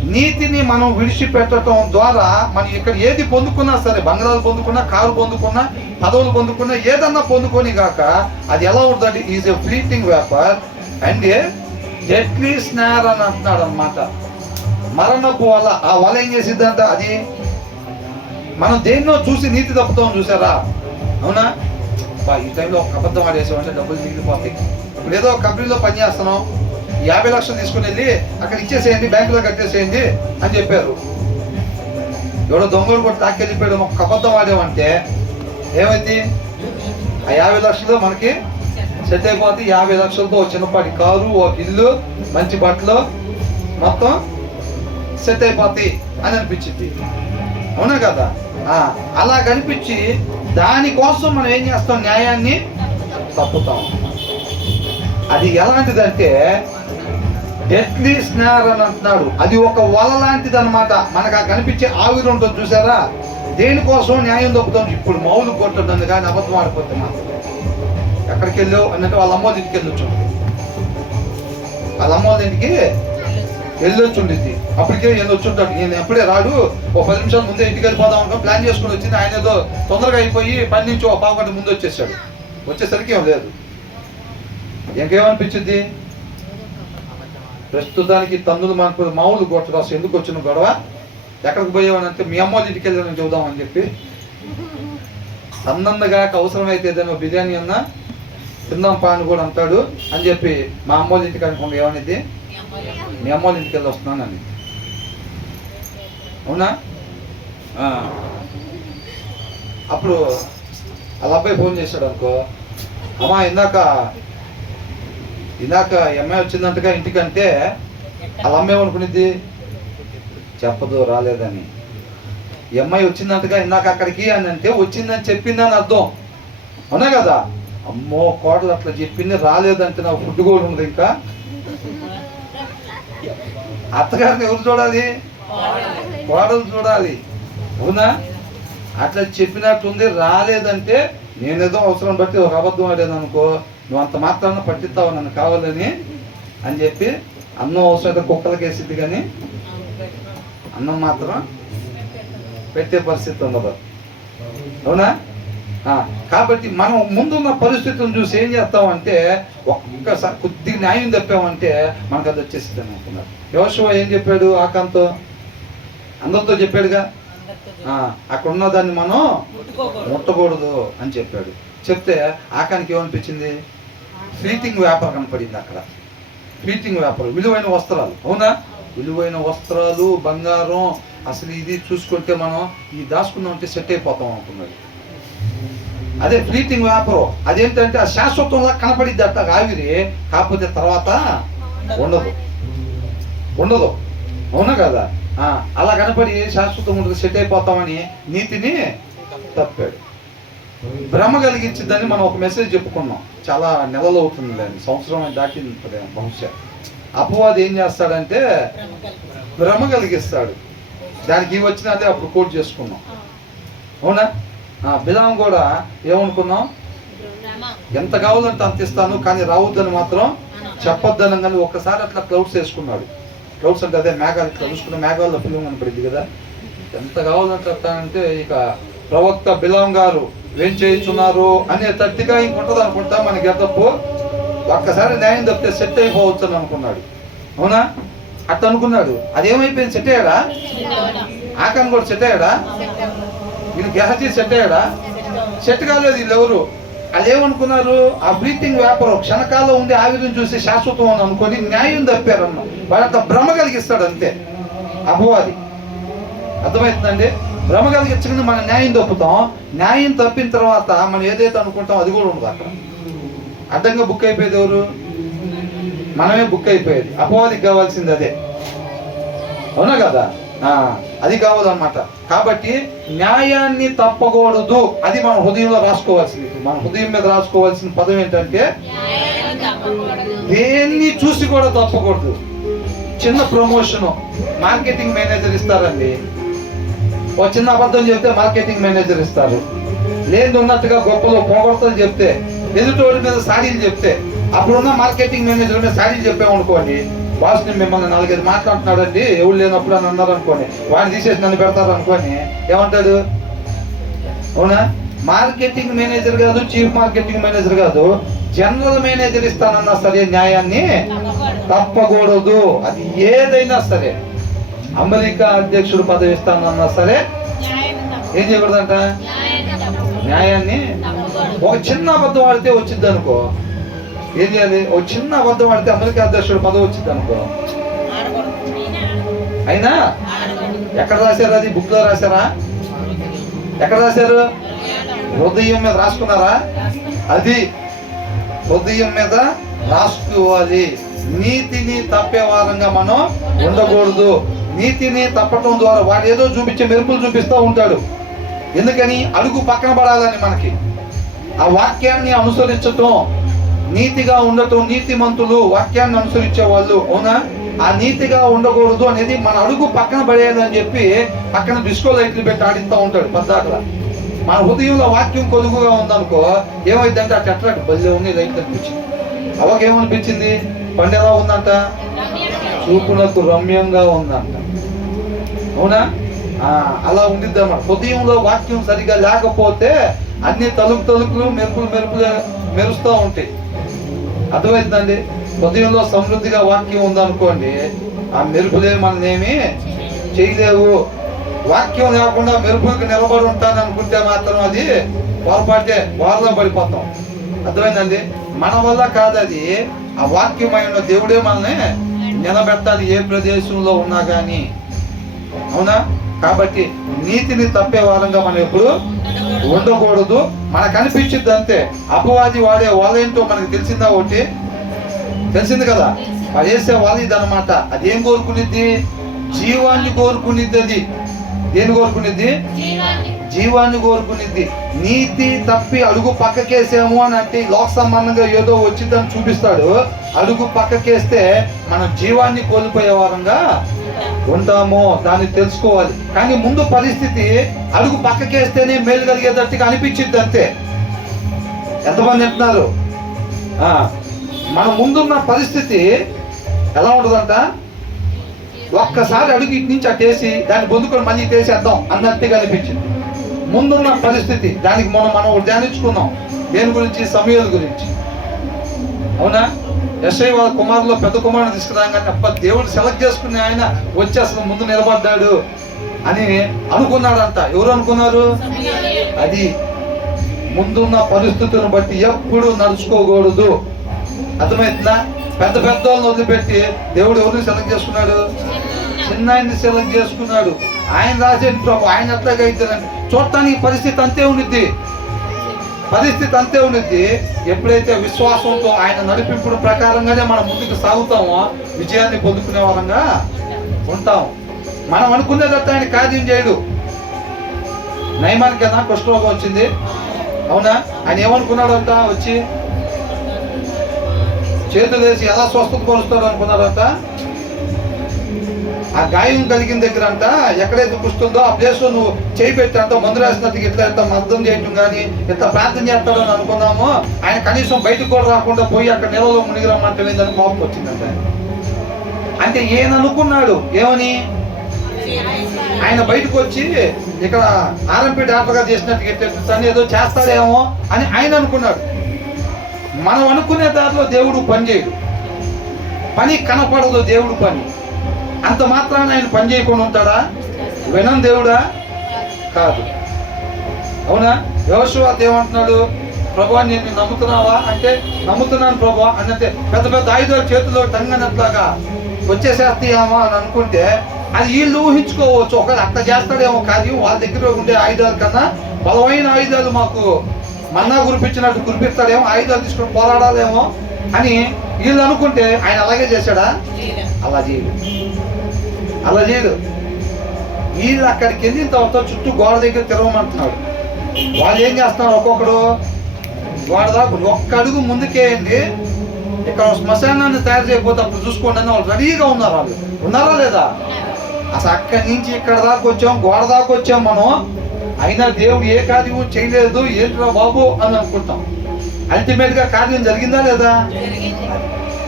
నీతిని మనం విడిచిపెట్టడం ద్వారా మనం ఇక్కడ ఏది పొందుకున్నా సరే, బంగారాలు పొందుకున్నా, కారు పొందుకున్నా, పదవులు పొందుకున్నా, ఏదన్నా పొందుకొని గాక అది ఎలా ఉంటుందంటే is a fleeting vapour and A deadly స్నార్ అని అంటున్నాడు అనమాట. మరణపు వల. ఆ వల ఏం చేసిద్దంట? అది మనం దేన్నో చూసి నీతి తప్పుతాం, చూసారా? అవునా? ఈ టైంలో ఒక అబద్ధం ఆడేసామంటే డబ్బులు మిగిలిపోతాయి. ఇప్పుడు ఏదో ఒక కంపెనీలో పని చేస్తున్నాం, 50 లక్షలు తీసుకుని వెళ్ళి అక్కడ ఇచ్చేసేయండి, బ్యాంకులో కట్టేసేయండి అని చెప్పారు. ఎవడో దొంగలు కూడా తాకెళ్ళిపోయాడు, ఒక అబద్ధం ఆడామంటే ఏమైంది? ఆ 50 లక్షలు మనకి సెట్ అయిపోతే 50 లక్షలతో చిన్నపాటి కారు, ఒక ఇల్లు, మంచి బట్టలు మొత్తం సెట్ అయిపోతాయి అని అనిపించింది. అవునా కదా? అలా కనిపించి దానికోసం మనం ఏం చేస్తాం? న్యాయాన్ని తప్పుతాం. అది ఎలాంటిదంటే డెడ్లీ స్నార్ అని అంటున్నాడు. అది ఒక వల లాంటిది అనమాట. మనకు ఆ కనిపించే ఆవిరి ఉంటుంది, చూసారా? దేనికోసం న్యాయం తప్పుతాం? ఇప్పుడు మౌలు కొట్టడం కానీ అబద్ధం ఆడిపోతే మాత్రం ఎక్కడికి వెళ్ళావు అన్నట్టు వాళ్ళ అమ్మోళ్ళ ఇంటికి వెళ్ళొచ్చు. వాళ్ళ అమ్మోళ్ళ ఇంటికి వెళ్ళొచ్చుండిద్ది. అప్పటికే వెళ్ళొచ్చుంటాడు. నేను ఎప్పుడే రాడు, ఒక 10 నిమిషాల ముందే ఇంటికి వెళ్ళిపోదాం అనుకో ప్లాన్ చేసుకుని వచ్చింది. ఆయన ఏదో తొందరగా అయిపోయి పని నుంచి ఒక పావు గంట ముందు వచ్చేసాడు. వచ్చేసరికి ఏం లేదు. ఇంకేమనిపించింది? ప్రస్తుతానికి తందులు మనకు మామూలు కొట్టరాసు. ఎందుకు వచ్చిన గొడవ? ఎక్కడికి పోయావని అంటే మీ అమ్మోళ్ళ ఇంటికి వెళ్ళాలని చూద్దామని చెప్పి తన్నగా అవసరమైతే ఏదైనా బిర్యానీ అన్నా తిందాం పా అని కూడా అంటాడు అని చెప్పి మా అమ్మోళ్ళ ఇంటికి అనుకోండి. ఏమనేది? మీ అమ్మోళ్ళ ఇంటికి వెళ్ళి వస్తున్నానని. అవునా? అప్పుడు వాళ్ళ అబ్బాయి ఫోన్ చేశాడు అనుకో, అమ్మా ఇందాక అమ్మాయి వచ్చిందంటగా ఇంటికంటే వాళ్ళ అమ్మ ఏమనుకునేది? చెప్పదు రాలేదని. ఈ అమ్మాయి వచ్చిందంటగా ఇందాక అక్కడికి అని అంటే వచ్చిందని చెప్పిందని అర్థం. అవునా కదా? అమ్మో కోడలు అట్లా చెప్పింది, రాలేదంటే నాకు ఫుడ్ కూడా ఉంది. ఇంకా అత్తగారిని ఎవరు చూడాలి? కోడలు చూడాలి. అవునా? అట్లా చెప్పినట్టుంది. రాలేదంటే నేనేదో అవసరం బట్టి ఒక అబద్ధం ఆడాను అనుకో, నువ్వు అంత మాత్రాన పట్టిస్తావు నన్ను కావాలని అని చెప్పి అన్నం అవసరం కుక్కలకి వేసిద్ది, కానీ అన్నం మాత్రం పెట్టే పరిస్థితి ఉండదు. అవునా? కాబట్టి మనం ముందున్న పరిస్థితులను చూసి ఏం చేస్తామంటే ఒక్కసారి కొద్దిగా న్యాయం తప్పామంటే మనకు అది వచ్చేసింది అనుకున్నారు. యోషువ ఏం చెప్పాడు? ఆకాంతో అందరితో చెప్పాడుగా, అక్కడ ఉన్న దాన్ని మనం ముట్టకూడదు అని చెప్పాడు. చెప్తే ఆకానికి ఏమనిపించింది? ఫ్లీటింగ్ వ్యాపారం కనపడింది అక్కడ. ఫ్లీటింగ్ వ్యాపారం, విలువైన వస్త్రాలు. అవునా? విలువైన వస్త్రాలు, బంగారం, అసలు ఇది చూసుకుంటే మనం ఈ దాచుకున్నాం అంటే సెట్ అయిపోతాం అనుకున్నాడు. అదే ఫ్లీటింగ్ వ్యాపారం. అదేంటంటే ఆ శాశ్వతంలా కనపడిద్ది అట్ట ఆవిరి, కాకపోతే తర్వాత ఉండదు. అవునా కదా? అలా కనపడి శాశ్వతం ఉంటుంది, సెట్ అయిపోతామని నీతిని తప్పాడు. భ్రమ కలిగించిందని మనం ఒక మెసేజ్ చెప్పుకున్నాం. చాలా నెలలు అవుతుంది లేని, సంవత్సరం దాటింది బహుశా. అపవాది ఏం చేస్తాడంటే భ్రమ కలిగిస్తాడు. దానికి వచ్చినదే అప్పుడు కోట్ చేసుకున్నాం. అవునా? బిలాం కూడా ఏమనుకున్నాం? ఎంత కావాలంటే అంత ఇస్తాను, కానీ రావద్దని మాత్రం చెప్పొద్దని. కానీ ఒక్కసారి అట్లా క్లౌడ్స్ వేసుకున్నాడు. క్లౌడ్స్ అంటే అదే మేఘాలు. ఇట్లా చూసుకున్న మేఘాల్లో ఫిలిం కనపడింది కదా. ఎంత కావాలంటే అంటే ఇక ప్రవక్త బిలాం గారు ఏం చేయించున్నారు అనే తట్టిగా ఇంకుంటుంది అనుకుంటా మన గెటప్పు. ఒక్కసారి న్యాయం తప్పితే సెట్ అయిపోవచ్చు అని అనుకున్నాడు. అవునా? అట్లా అనుకున్నాడు. అదేమైపోయింది? సెట్ అయ్యాడా? ఆకాన్ కూడా సెట్ అయ్యాడా? వీళ్ళు గెహజీ సెట్ అయ్యాడా? సెట్ కాలేదు. వీళ్ళు ఎవరు? వాళ్ళు ఏమనుకున్నారు? ఆ బ్రీతింగ్ వ్యాపారం క్షణకాలం ఉండి ఆవిరిని చూసి శాశ్వతం అని అనుకొని న్యాయం తప్పారన్న. వాళ్ళంత భ్రమ కలిగిస్తాడు అంతే అపవాది. అర్థమవుతుందండి? భ్రమ కలిగించకుండా మనం న్యాయం తప్పుతాం. న్యాయం తప్పిన తర్వాత మనం ఏదైతే అనుకుంటాం అది కూడా ఉండదు అక్కడ. అడ్డంగా బుక్ అయిపోయేది ఎవరు? మనమే బుక్ అయిపోయేది. అపవాదికి కావాల్సింది అదే. అవునా కదా? అది కావాలన్నమాట. కాబట్టి న్యాయాన్ని తప్పకూడదు. అది మన హృదయంలో రాసుకోవాల్సింది. మన హృదయం మీద రాసుకోవాల్సిన పదం ఏంటంటే దేన్ని చూసి కూడా తప్పకూడదు. చిన్న ప్రమోషన్ మార్కెటింగ్ మేనేజర్ ఇస్తారండి. ఒక చిన్న అబద్ధం చెప్తే మార్కెటింగ్ మేనేజర్ ఇస్తారు. లేదు ఉన్నట్టుగా గొప్పలో పొగడతలు చెప్తే, ఎదుటోడి మీద సాడీలు చెప్తే, అప్పుడున్న మార్కెటింగ్ మేనేజర్ మీద సాడీలు చెప్పామనుకోండి బాస్ని మిమ్మల్ని 4-5 మాట్లాడుతున్నాడండి ఎవరు లేనప్పుడు అని అన్నారు అనుకోని, వాడిని తీసేసి నన్ను పెడతారు అనుకోని ఏమంటాడు? అవునా? మార్కెటింగ్ మేనేజర్ కాదు, చీఫ్ మార్కెటింగ్ మేనేజర్ కాదు, జనరల్ మేనేజర్ ఇస్తానన్నా సరే న్యాయాన్ని తప్పకూడదు. అది ఏదైనా సరే, అమెరికా అధ్యక్షుడు పదవి ఇస్తానన్నా సరే ఏం చేయకూడదంట? న్యాయాన్ని. ఒక చిన్న అబద్ధం ఆడితే వచ్చింది అనుకో, ఏం చేయాలి? ఒక చిన్న అబద్ధం ఆడితే అమెరికా అధ్యక్షుడు పదవి వచ్చింది అనుకో, అయినా ఎక్కడ రాశారు? అది బుక్ లో రాశారా? ఎక్కడ రాశారు? హృదయం మీద రాసుకున్నారా? అది హృదయం మీద రాసుకోవాలి. నీతిని తప్పే వారంగా మనం ఉండకూడదు. నీతిని తప్పటం ద్వారా వాడు ఏదో చూపించే మెరుపులు చూపిస్తూ ఉంటాడు. ఎందుకని? అడుగు పక్కన పడాలని మనకి. ఆ వాక్యాన్ని అనుసరించటం, నీతిగా ఉండటం, నీతిమంతులు వాక్యాన్ని అనుసరించే వాళ్ళు. అవునా? ఆ నీతిగా ఉండకూడదు అనేది మన అడుగు పక్కన పడేయాలని చెప్పి పక్కన డిస్కో లైట్లు పెట్టి ఆడిస్తూ ఉంటాడు పద్దాకలా. మన హృదయంలో వాక్యం కొదుగుగా ఉందనుకో ఏమైందంటే ఆ చెట్లకు బలి ఉంది లైట్ అనిపించింది. అవకేమనిపించింది? పండు ఎలా ఉందంట? చూపులకు రమ్యంగా ఉందంట. అవునా? అలా ఉండిద్ది అన్నమాట. హృదయంలో వాక్యం సరిగా లేకపోతే అన్ని తలుపులు మెరుపులు మెరుస్తూ ఉంటాయి. అర్థమైందండి? హృదయంలో సమృద్ధిగా వాక్యం ఉందనుకోండి, ఆ మెరుపులే మనల్ని చేయలేవు. వాక్యం లేకుండా మెరుపులకు నిలబడి ఉంటాను అనుకుంటే మాత్రం అది పొరపాటే, వారిలో పడిపోతాం. అర్థమైందండి? మన వల్ల కాదు అది. ఆ వాక్యమైన దేవుడే మనల్ని నిలబెట్టాలి ఏ ప్రదేశంలో ఉన్నా కానీ. అవునా? కాబట్టి నీతిని తప్పే వారంగా మనం ఎప్పుడు ఉండకూడదు. మనకు అనిపించింది అంతే. అపవాది వాడే వాళ్ళేంటో మనకు తెలిసిందా? ఒకటి తెలిసింది కదా, అది వేసే వాళ్ళు ఇది అనమాట. అది ఏం కోరుకునిద్ది? జీవాన్ని కోరుకునిద్ది. అది దేని కోరుకునిద్ది? జీవాన్ని కోరుకునిద్ది. నీతి తప్పి అడుగు పక్కకేసాము అని అంటే లోక సంబంధంగా ఏదో వచ్చిందని చూపిస్తాడు. అడుగు పక్కకేస్తే మనం జీవాన్ని కోల్పోయే వారంగా ఉంటాము. దాన్ని తెలుసుకోవాలి. కానీ ముందు పరిస్థితి అడుగు పక్కకేస్తేనే మేలు కలిగేటట్టుగా అనిపించింది అంతే. ఎంతమంది అంటున్నారు? మన ముందున్న పరిస్థితి ఎలా ఉంటుందంట? ఒక్కసారి అడుగు ఇటు నుంచి అటేసి దాన్ని పొందుకొని మళ్ళీ ఇటేసేద్దాం అన్నట్టుగా అనిపించింది ముందున్న పరిస్థితి. దానికి మనం ధ్యానించుకున్నాం. దేని గురించి? సమూయేలు గురించి. అవునా? యెషయా వాళ్ళ కుమారులో పెద్ద కుమారుని తీసుకురాగానే అప్ప దేవుడు సెలెక్ట్ చేసుకుని ఆయన వచ్చి అసలు ముందు నిలబడ్డాడు అని అనుకున్నాడంట. ఎవరు అనుకున్నారు? అది ముందున్న పరిస్థితులను బట్టి ఎప్పుడు నడుచుకోకూడదు. అర్థమవుతుందా? పెద్ద వాళ్ళని వదిలిపెట్టి దేవుడు ఎవరిని సెలెక్ట్ చేసుకున్నాడు? చిన్న ఆయన్ని సెలెక్ట్ చేసుకున్నాడు. ఆయన రాసేది ప్రభు, ఆయన ఎట్లాగా అవుతారంటే చూడటానికి పరిస్థితి అంతే ఉండిద్ది. ఎప్పుడైతే విశ్వాసంతో ఆయన నడిపింపుడు ప్రకారంగానే మనం ముందుకు సాగుతామో విజయాన్ని పొందుకునే వారంగా ఉంటాం. మనం అనుకునేదట్టు ఆయన కార్యం చేయడు. నయమానికి కదా కుష్ఠరోగం వచ్చింది. అవునా? ఆయన ఏమనుకున్నాడంట? వచ్చి చేతులు వేసి ఎలా స్వస్థత పరుస్తాడు అనుకున్నాడంట? ఆ గాయం కలిగిన దగ్గర అంట ఎక్కడైతే పుస్తుందో ఆ ప్లేస్ లో నువ్వు చేయి పెట్టి అంత మందు రాసినట్టు ఇట్లా అర్థం చేయటం కానీ ఇట్లా ప్రార్థన చేస్తాడు అని అనుకున్నాము. ఆయన కనీసం బయటకు కూడా రాకుండా పోయి అక్కడ నెలలో మునిగి రమ్మంటే ఏందని కోపం వచ్చిందంట. అంటే ఈయన అనుకున్నాడు ఏమని? ఆయన బయటకు వచ్చి ఇక్కడ ఆర్ఎంపీ డాక్టర్ గారు చేసినట్టు ఏదో చేస్తాడేమో అని ఆయన అనుకున్నాడు. మనం అనుకునే దారిలో దేవుడు పని చేయడు. పని కనపడదు దేవుడు పని. అంత మాత్రాన్ని ఆయన పని చేయకుండా ఉంటాడా? వినం దేవుడా? కాదు. అవునా? యెహోషువ ఏమంటున్నాడు? ప్రభువా నేను నమ్ముతున్నావా అంటే నమ్ముతున్నాను ప్రభువా అంటే పెద్ద ఆయుధాలు చేతిలో టంగనట్లాగా వచ్చేసేస్తాయేమో అని అనుకుంటే అది వీళ్ళు ఊహించుకోవచ్చు. ఒకవేళ అట్లా చేస్తాడేమో కార్యం. వాళ్ళ దగ్గర ఉండే ఆయుధాల కన్నా బలమైన ఆయుధాలు మాకు మన్నా కురిపించినట్టు కురిపిస్తాడేమో, ఆయుధాలు తీసుకొని పోరాడాలేమో అని వీళ్ళు అనుకుంటే ఆయన అలాగే చేశాడా? అలా చేయడు. వీళ్ళు అక్కడికి వెళ్ళిన తర్వాత చుట్టూ గోడ దగ్గర తిరగమంటున్నాడు. వాళ్ళు ఏం చేస్తున్నారు? ఒక్కొక్కడు గోడ దాకా ఒక్క అడుగు ముందుకేయండి, ఇక్కడ శ్మశానాన్ని తయారు చేయకపోతే అప్పుడు చూసుకోండి అని వాళ్ళు రెడీగా ఉన్నారు. వాళ్ళు ఉన్నారా లేదా? అసలు అక్కడి నుంచి ఇక్కడ దాకా వచ్చాం, గోడ దాకా వచ్చాం మనం. అయినా దేవుడు ఏ కార్యము చేయలేదు, ఏంట్రా బాబు అని అనుకుంటాం. అల్టిమేట్ గా కార్యం జరిగిందా లేదా?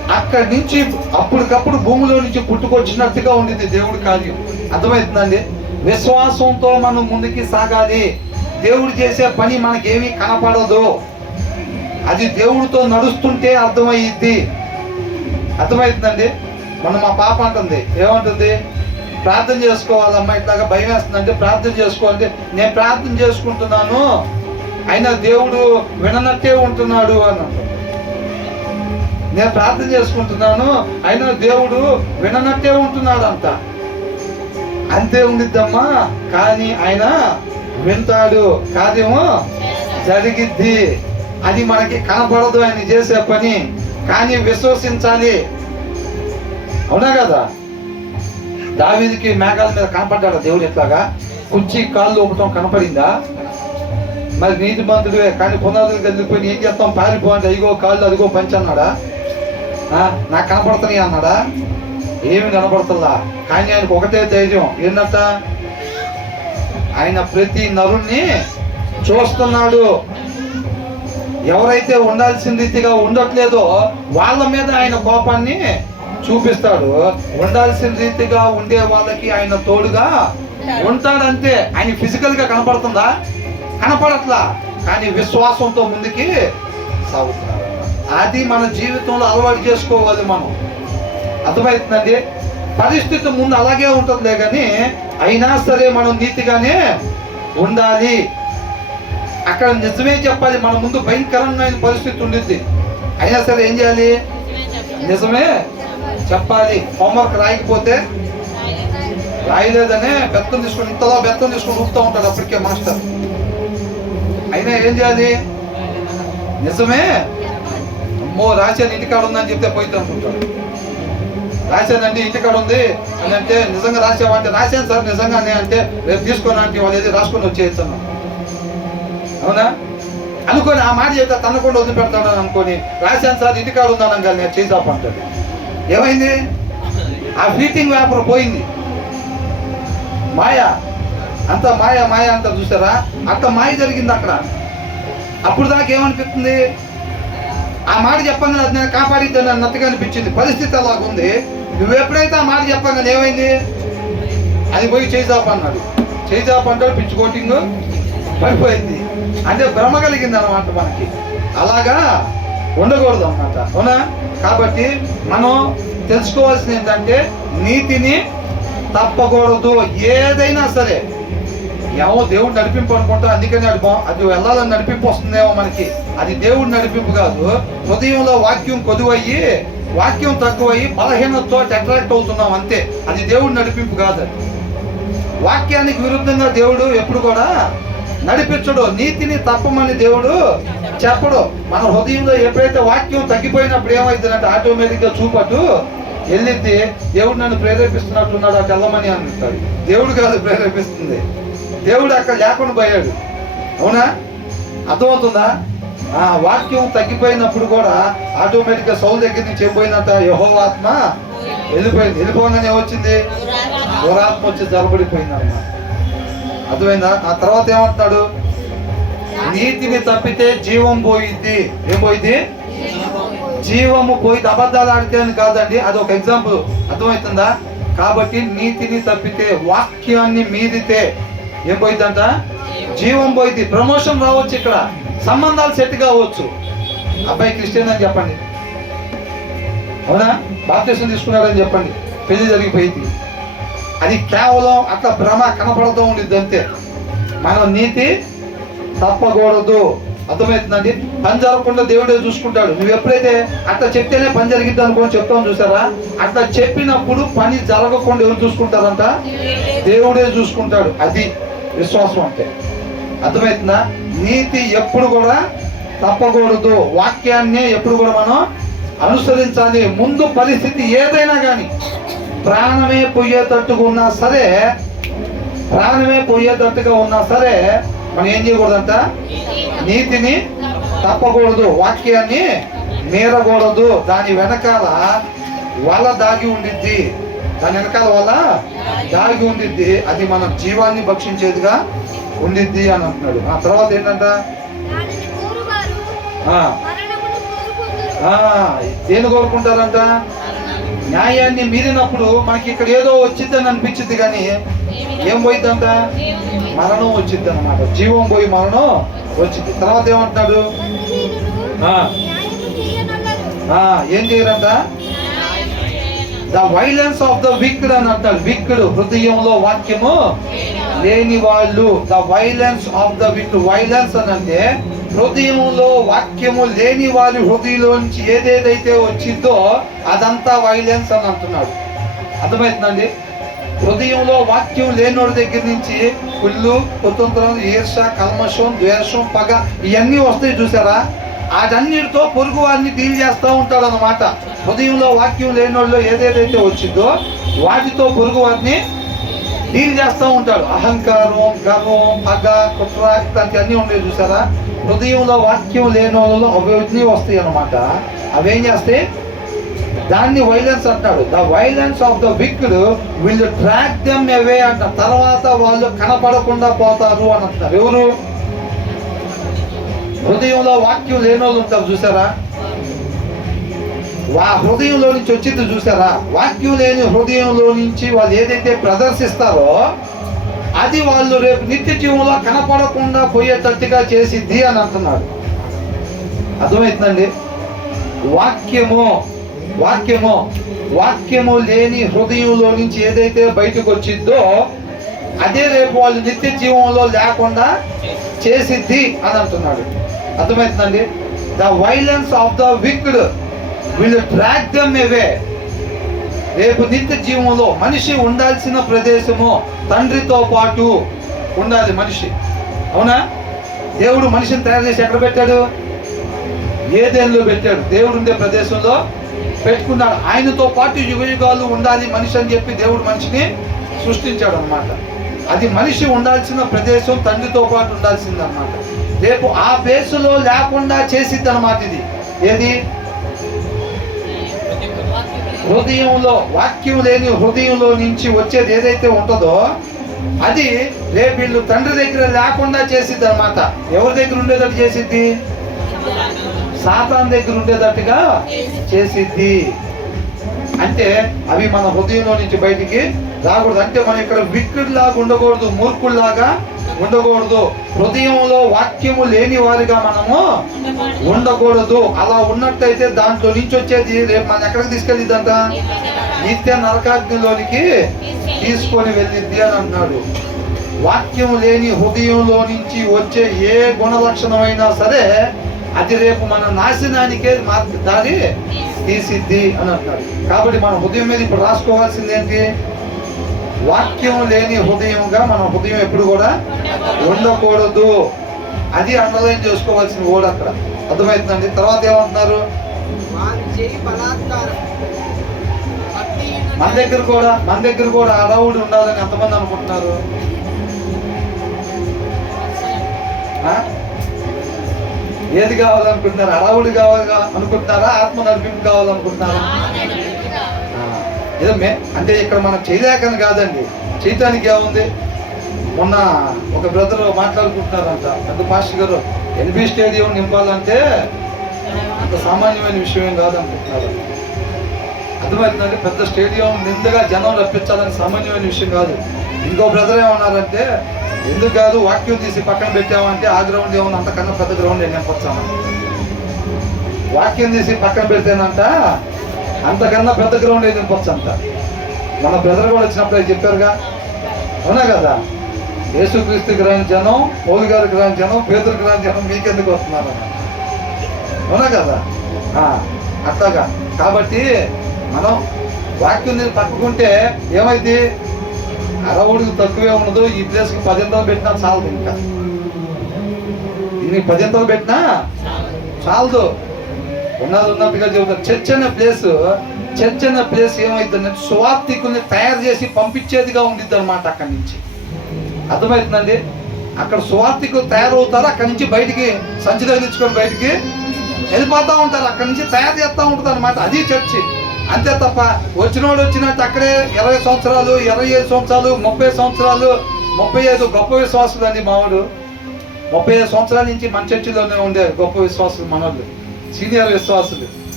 అక్కడి నుంచి అప్పటికప్పుడు భూమిలో నుంచి పుట్టుకొచ్చినట్టుగా ఉండింది దేవుడి కార్యం. అర్థమవుతుందండి? విశ్వాసంతో మనం ముందుకి సాగాలి. దేవుడు చేసే పని మనకేమీ కనపడదు, అది దేవుడితో నడుస్తుంటే అర్థమయ్యిద్ది. అర్థమవుతుందండి? మా పాప అంటుంది, ఏమంటుంది? ప్రార్థన చేసుకోవాలమ్మా, ఇట్లాగా భయం వేస్తుందంటే ప్రార్థన చేసుకోవాలంటే, నేను ప్రార్థన చేసుకుంటున్నాను అయినా దేవుడు విననట్టే ఉంటున్నాడు అని అంటుంది. నేను ప్రార్థన చేసుకుంటున్నాను అయినా దేవుడు విననట్టే ఉంటున్నాడు అంట. అంతే ఉండిద్దమ్మా, కానీ ఆయన వింటాడు, కార్యము జరిగిద్ది. అది మనకి కనపడదు ఆయన చేసే పని, కానీ విశ్వసించాలి. అవునా కదా? దావీదుకి మేఘాల మీద కనపడ్డాడు దేవుడు, ఎట్లాగా కుర్చీ కాళ్ళు ఒకటం కనపడిందా? మరి నీతి మంత్రుడే కానీ పునాదులు కదిలిపోయి ఏం చేస్తాం, పారిపో అంటే అదిగో కాళ్ళు అదిగో పంచి అన్నాడా? నాకు కనపడుతున్నాయి అన్నాడా? ఏమి కనపడుతుందా? కానీ ఆయనకు ఒకటే ధైర్యం, ఏంటంట? ఆయన ప్రతి నరుణ్ణి చూస్తున్నాడు. ఎవరైతే ఉండాల్సిన రీతిగా ఉండట్లేదో వాళ్ళ మీద ఆయన కోపాన్ని చూపిస్తాడు. ఉండాల్సిన రీతిగా ఉండే వాళ్ళకి ఆయన తోడుగా ఉంటాడంతే. ఆయన ఫిజికల్ గా కనపడుతుందా? కనపడట్లా, కానీ విశ్వాసంతో ముందుకి సాగుతున్నాడు. అది మన జీవితంలో అలవాటు చేసుకోవాలి మనం. అర్థమవుతుందండి? పరిస్థితి ముందు అలాగే ఉంటుందిలే, కానీ అయినా సరే మనం నీతిగానే ఉండాలి. అక్కడ నిజమే చెప్పాలి. మన ముందు భయంకరమైన పరిస్థితి ఉండిద్ది, అయినా సరే ఏం చేయాలి? నిజమే చెప్పాలి. హోంవర్క్ రాయకపోతే రాయలేదనే బెత్తం తీసుకుని ఇంతలో బెత్తం తీసుకుని ఊపుతూ ఉంటాడు అప్పటికే మాస్టర్. అయినా ఏం చేయాలి? నిజమే. అమ్మో రాశాను ఇంటికాడ ఉందని చెప్తే పోయితే అనుకుంటాడు. రాశానండి ఇంటికాడ ఉంది అని అంటే, నిజంగా రాసావంటే రాశాను సార్ నిజంగానే అంటే, రేపు తీసుకొని అంటే వాళ్ళు ఏది రాసుకొని వచ్చేస్తాను. అవునా అనుకోని ఆ మాట చెప్తే తనకుండా వదిలిపెడతాడు అనుకోని, రాశాను సార్ ఇంటికాడ ఉన్నాను కానీ నేను చేద్దామంటాడు. ఏమైంది? ఆ ఫీటింగ్ వ్యాపారం పోయింది. మాయ అంత మాయ మాయ అంత చూసారా? అంత మాయ జరిగింది అక్కడ. అప్పుడు దాకా ఏమనిపిస్తుంది? ఆ మాట చెప్పగానే అది నేను కాపాడిద్దని అన్నట్టుగా అనిపించింది. పరిస్థితి అలాగుంది. నువ్వు ఎప్పుడైతే ఆ మాట చెప్పగానే ఏమైంది? అది పోయి చేద్దాపు అన్నాడు. చేద్దాపు అంటాడు, పిచ్చి కోటింగ్ పడిపోయింది. అంటే భ్రమ కలిగింది అన్నమాట మనకి. అలాగా ఉండకూడదు అన్నమాట. అవునా? కాబట్టి మనం తెలుసుకోవాల్సింది ఏంటంటే, నీతిని తప్పకూడదు. ఏదైనా సరే ఏమో దేవుడు నడిపింపు అనుకుంటా, అందుకని అది వెళ్ళాలని నడిపింపు వస్తుందేమో మనకి. అది దేవుడు నడిపింపు కాదు. హృదయంలో వాక్యం కొదువయ్యి వాక్యం తక్కువయ్యి బలహీనతో అట్రాక్ట్ అవుతున్నాం అంతే. అది దేవుడు నడిపింపు కాదు. వాక్యానికి విరుద్ధంగా దేవుడు ఎప్పుడు కూడా నడిపించడు. నీతిని తప్పమని దేవుడు చెప్పడు. మన హృదయంలో ఎప్పుడైతే వాక్యం తగ్గిపోయినప్పుడు ఏమైందంటే ఆటోమేటిక్గా చూపట్టు వెళ్ళిద్ది. దేవుడు నన్ను ప్రేరేపిస్తున్నట్టున్నాడు అటు వెళ్ళమని అంటాడు. దేవుడు కాదు ప్రేరేపిస్తుంది, దేవుడు అక్కడ లేకుండా పోయాడు. అవునా? అర్థమవుతుందా? ఆ వాక్యం తగ్గిపోయినప్పుడు కూడా ఆటోమేటిక్గా సౌలు దగ్గర నుంచి ఏం పోయిందంట? యెహోవా ఆత్మ వెళ్ళిపోయింది. వెళ్ళిపోగానే వచ్చింది? దురాత్మ వచ్చి జరబడిపోయింది అన్నమాట. అర్థమైందా? ఆ తర్వాత ఏమంటున్నాడు? నీతిని తప్పితే జీవం పోయిద్ది. ఏం పోయిద్ది? జీవము పోయిద్ది. అబద్ధాలు ఆడితే అని కాదండి, అది ఒక ఎగ్జాంపుల్. అర్థమవుతుందా? కాబట్టి నీతిని తప్పితే, వాక్యాన్ని మీదితే ఏం పోయిద్దంట? జీవం పోయిద్ది. ప్రమోషన్ రావచ్చు, ఇక్కడ సంబంధాలు సెట్ కావచ్చు. అబ్బాయి క్రిస్టియన్ అని చెప్పండి, అవునా? బాప్టిజం తీసుకున్నాడని చెప్పండి, పెళ్లి జరిగిపోయింది. అది కేవలం అట్లా భ్రమ కనపడుతూ ఉండిద్ది అంతే. మనం నీతి తప్పకూడదు. అర్థమవుతుందండి? పని జరగకుండా దేవుడే చూసుకుంటాడు. నువ్వు ఎప్పుడైతే అట్లా చెప్తేనే పని జరిగిద్ది అనుకోని చెప్తాం చూసారా? అట్లా చెప్పినప్పుడు పని జరగకుండా ఎవరు చూసుకుంటారంట? దేవుడే చూసుకుంటాడు. అది విశ్వాసం అంటే. అర్థమవుతుందా? నీతి ఎప్పుడు కూడా తప్పకూడదు. వాక్యాన్ని ఎప్పుడు కూడా మనం అనుసరించాలి. ముందు పరిస్థితి ఏదైనా కానీ, ప్రాణమే పోయేటట్టుగా ఉన్నా సరే, మనం ఏం చేయకూడదంట? నీతిని తప్పకూడదు, వాక్యాన్ని మీరకూడదు. దాని వెనకాల వల దాగి ఉండిద్ది, దాగి ఉండిద్ది. అది మన జీవాన్ని భక్షించేదిగా ఉండిద్ది అని అంటున్నాడు. ఆ తర్వాత ఏంటంట? దేని కోరుకుంటారంట? న్యాయాన్ని మీరినప్పుడు మనకి ఇక్కడ ఏదో వచ్చిందని అనిపించింది, కానీ ఏం పోయిద్దంట? మరణం వచ్చింది అన్నమాట. జీవం పోయి మరణం వచ్చింది. తర్వాత ఏమంటున్నాడు? ఏం చేయరంట? The violence of the wicked అని అంటాడు. విక్డ్ హృదయంలో వాక్యము లేని వాళ్ళు. The violence of the wicked. Violence అని అంటే హృదయంలో వాక్యము లేని వారి హృదయంలోంచి ఏదేదైతే వచ్చిందో అదంతా వైలెన్స్ అని అంటున్నాడు. అర్థమవుతుందండి? హృదయంలో వాక్యం లేనోడి దగ్గర నుంచి కుళ్ళు, కుతంత్రం, ఈర్ష, కల్మషం, ద్వేషం, పగ ఇవన్నీ వస్తాయి చూసారా? వాటన్నిటితో పొరుగు వారిని డీల్ చేస్తూ ఉంటాడు అన్నమాట. హృదయంలో వాక్యం లేనోళ్ళు ఏదేదైతే వచ్చిందో వాటితో పొరుగు వారిని డీల్ చేస్తూ ఉంటాడు. అహంకారం, గర్వం, పగ, కుట్ర ఇట్లాంటివన్నీ ఉండేవి చూసారా? హృదయంలో వాక్యం లేని వాళ్ళలో అవన్నీ వస్తాయి అన్నమాట. అవేం చేస్తాయి? దాన్ని వైలెన్స్ అంటాడు. The violence of the wicked will track them away అంట. తర్వాత వాళ్ళు కనపడకుండా పోతారు అని అంటారు. ఎవరు? హృదయంలో వాక్యం లేని వాళ్ళు ఉంటారు చూసారా? హృదయంలో నుంచి వచ్చింది చూసారా? వాక్యం లేని హృదయంలో నుంచి వాళ్ళు ఏదైతే ప్రదర్శిస్తారో అది వాళ్ళు రేపు నిత్య జీవంలో కనపడకుండా పోయేటట్టుగా చేసిద్ది అని అంటున్నాడు. అర్థమవుతుందండి? వాక్యము వాక్యము వాక్యము లేని హృదయంలో నుంచి ఏదైతే బయటకు వచ్చిందో అదే రేపు వాళ్ళు నిత్య జీవంలో లేకుండా చేసిద్ది అని అంటున్నాడు. అర్థమవుతుందండి? The violence of the wicked will track them away. రేపు నిత్య జీవంలో మనిషి ఉండాల్సిన ప్రదేశము తండ్రితో పాటు ఉండాలి మనిషి. అవునా? దేవుడు మనిషిని తయారు చేసి ఎక్కడ పెట్టాడు? ఏదెన్లో పెట్టాడు. దేవుడు ఉండే ప్రదేశంలో పెట్టుకున్నాడు. ఆయనతో పాటు యుగయుగాలు ఉండాలి మనిషి అని చెప్పి దేవుడు మనిషిని సృష్టించాడు అన్నమాట. అది మనిషి ఉండాల్సిన ప్రదేశం, తండ్రితో పాటు ఉండాల్సింది అన్నమాట. రేపు ఆ ప్లేసులో లేకుండా చేసిద్ది అన్నమాట. ఇది ఏది? హృదయంలో వాక్యం లేని హృదయంలో నుంచి వచ్చేది ఏదైతే ఉంటుందో అది రేపు వీళ్ళు తండ్రి దగ్గర లేకుండా చేసిద్ది అన్నమాట. ఎవరి దగ్గర ఉండేటట్టు చేసిద్ది? సాతాన్ దగ్గర ఉండేటట్టుగా చేసిద్ది. అంటే అవి మన హృదయంలో నుంచి బయటికి రాకూడదు. అంటే మనం ఇక్కడ విక్డ్ లాగా ఉండకూడదు, మూర్ఖుల్లాగా ఉండకూడదు. హృదయంలో వాక్యము లేని వారిగా మనము ఉండకూడదు. అలా ఉన్నట్టయితే దాంట్లో నుంచి వచ్చేది రేపు మనం ఎక్కడికి తీసుకెళ్ళిద్దంట? నిత్య నరకాగ్నిలోనికి తీసుకొని వెళ్ళిద్ది అని అంటున్నాడు. వాక్యం లేని హృదయంలో నుంచి వచ్చే ఏ గుణ లక్షణమైనా సరే అది రేపు మన నాశనానికే దారి తీసిద్ది అని అంటున్నాడు. కాబట్టి మన హృదయం మీద ఇప్పుడు రాసుకోవాల్సింది ఏంటి? వాక్యం లేని హృదయంగా మన హృదయం ఎప్పుడు కూడా ఉండకూడదు. అది అండర్లైన్ చేసుకోవాల్సిన ఓడ అక్కడ. అర్థమవుతుందండి? తర్వాత ఏమంటున్నారు? మన దగ్గర కూడా అడవుడు ఉండాలని ఎంతమంది అనుకుంటున్నారు? ఏది కావాలనుకుంటున్నారు? అడవుడు కావాలి అనుకుంటున్నారా? ఆత్మ నడిపింపు కావాలనుకుంటున్నారా? ఏదో అంటే ఇక్కడ మనం చేయలేకని కాదండి, చేయటానికి ఏముంది? మొన్న ఒక బ్రదర్ మాట్లాడుకుంటున్నారంట, పెద్ద పాస్టర్ గారు ఎన్బి స్టేడియం నింపాలంటే అంత సామాన్యమైన విషయం ఏం కాదనుకుంటున్నారు. అర్థమవుతుందంటే పెద్ద స్టేడియం నిండుగా జనం రప్పించాలని సామాన్యమైన విషయం కాదు. ఇంకో బ్రదర్ ఏమన్నారంటే, ఎందుకు కాదు వాక్యం తీసి పక్కన పెట్టామంటే ఆ గ్రౌండ్ ఏమన్నా అంతకన్నా పెద్ద గ్రౌండ్ ఏం నింపొచ్చాము. వాక్యం తీసి పక్కన పెడితేనంట అంతకన్నా పెద్ద గ్రౌండ్ ఏం నింపొచ్చు అంట. మన బ్రదర్ కూడా వచ్చినప్పుడు చెప్పారుగా, అవునా కదా? యేసుక్రీస్తుకి రాని జనం, పౌలు గారికి రాని జనం, పేతురికి రాని జనం మీకెందుకు వస్తున్నారు? అవునా కదా? అట్లాగా. కాబట్టి మనం వాక్యం పట్టుకుంటే ఏమైంది? అరవుడికి తక్కువే ఉండదు. ఈ ప్లేస్కి 10 ఎంతలు పెట్టినా చాలదు. ఇంకా దీనికి 10 ఎంతలు పెట్టినా చాలదు. ఉన్నట్టుగా చెబుతారు. చర్చ్ అనే ప్లేస్ ఏమైందంటే సువార్థికుల్ని తయారు చేసి పంపించేదిగా ఉండిద్ది అనమాట. అక్కడి నుంచి అర్థమవుతుందండి? అక్కడ సువార్థికులు తయారవుతారు. అక్కడి నుంచి బయటికి సంచి తగిలించుకొని బయటికి వెళ్ళిపోతూ ఉంటారు. అక్కడి నుంచి తయారు చేస్తూ ఉంటుంది అనమాట. అది చర్చి. అంతే తప్ప వచ్చినోడు వచ్చినట్టు అక్కడే 20 సంవత్సరాలు, 25 సంవత్సరాలు, 30 సంవత్సరాలు, 35 గొప్ప విశ్వాసులు అండి మావాడు. 35 సంవత్సరాల నుంచి మన చర్చిలోనే ఉండే గొప్ప విశ్వాసులు మనోళ్ళు, సీనియర్ విశ్వాసులు.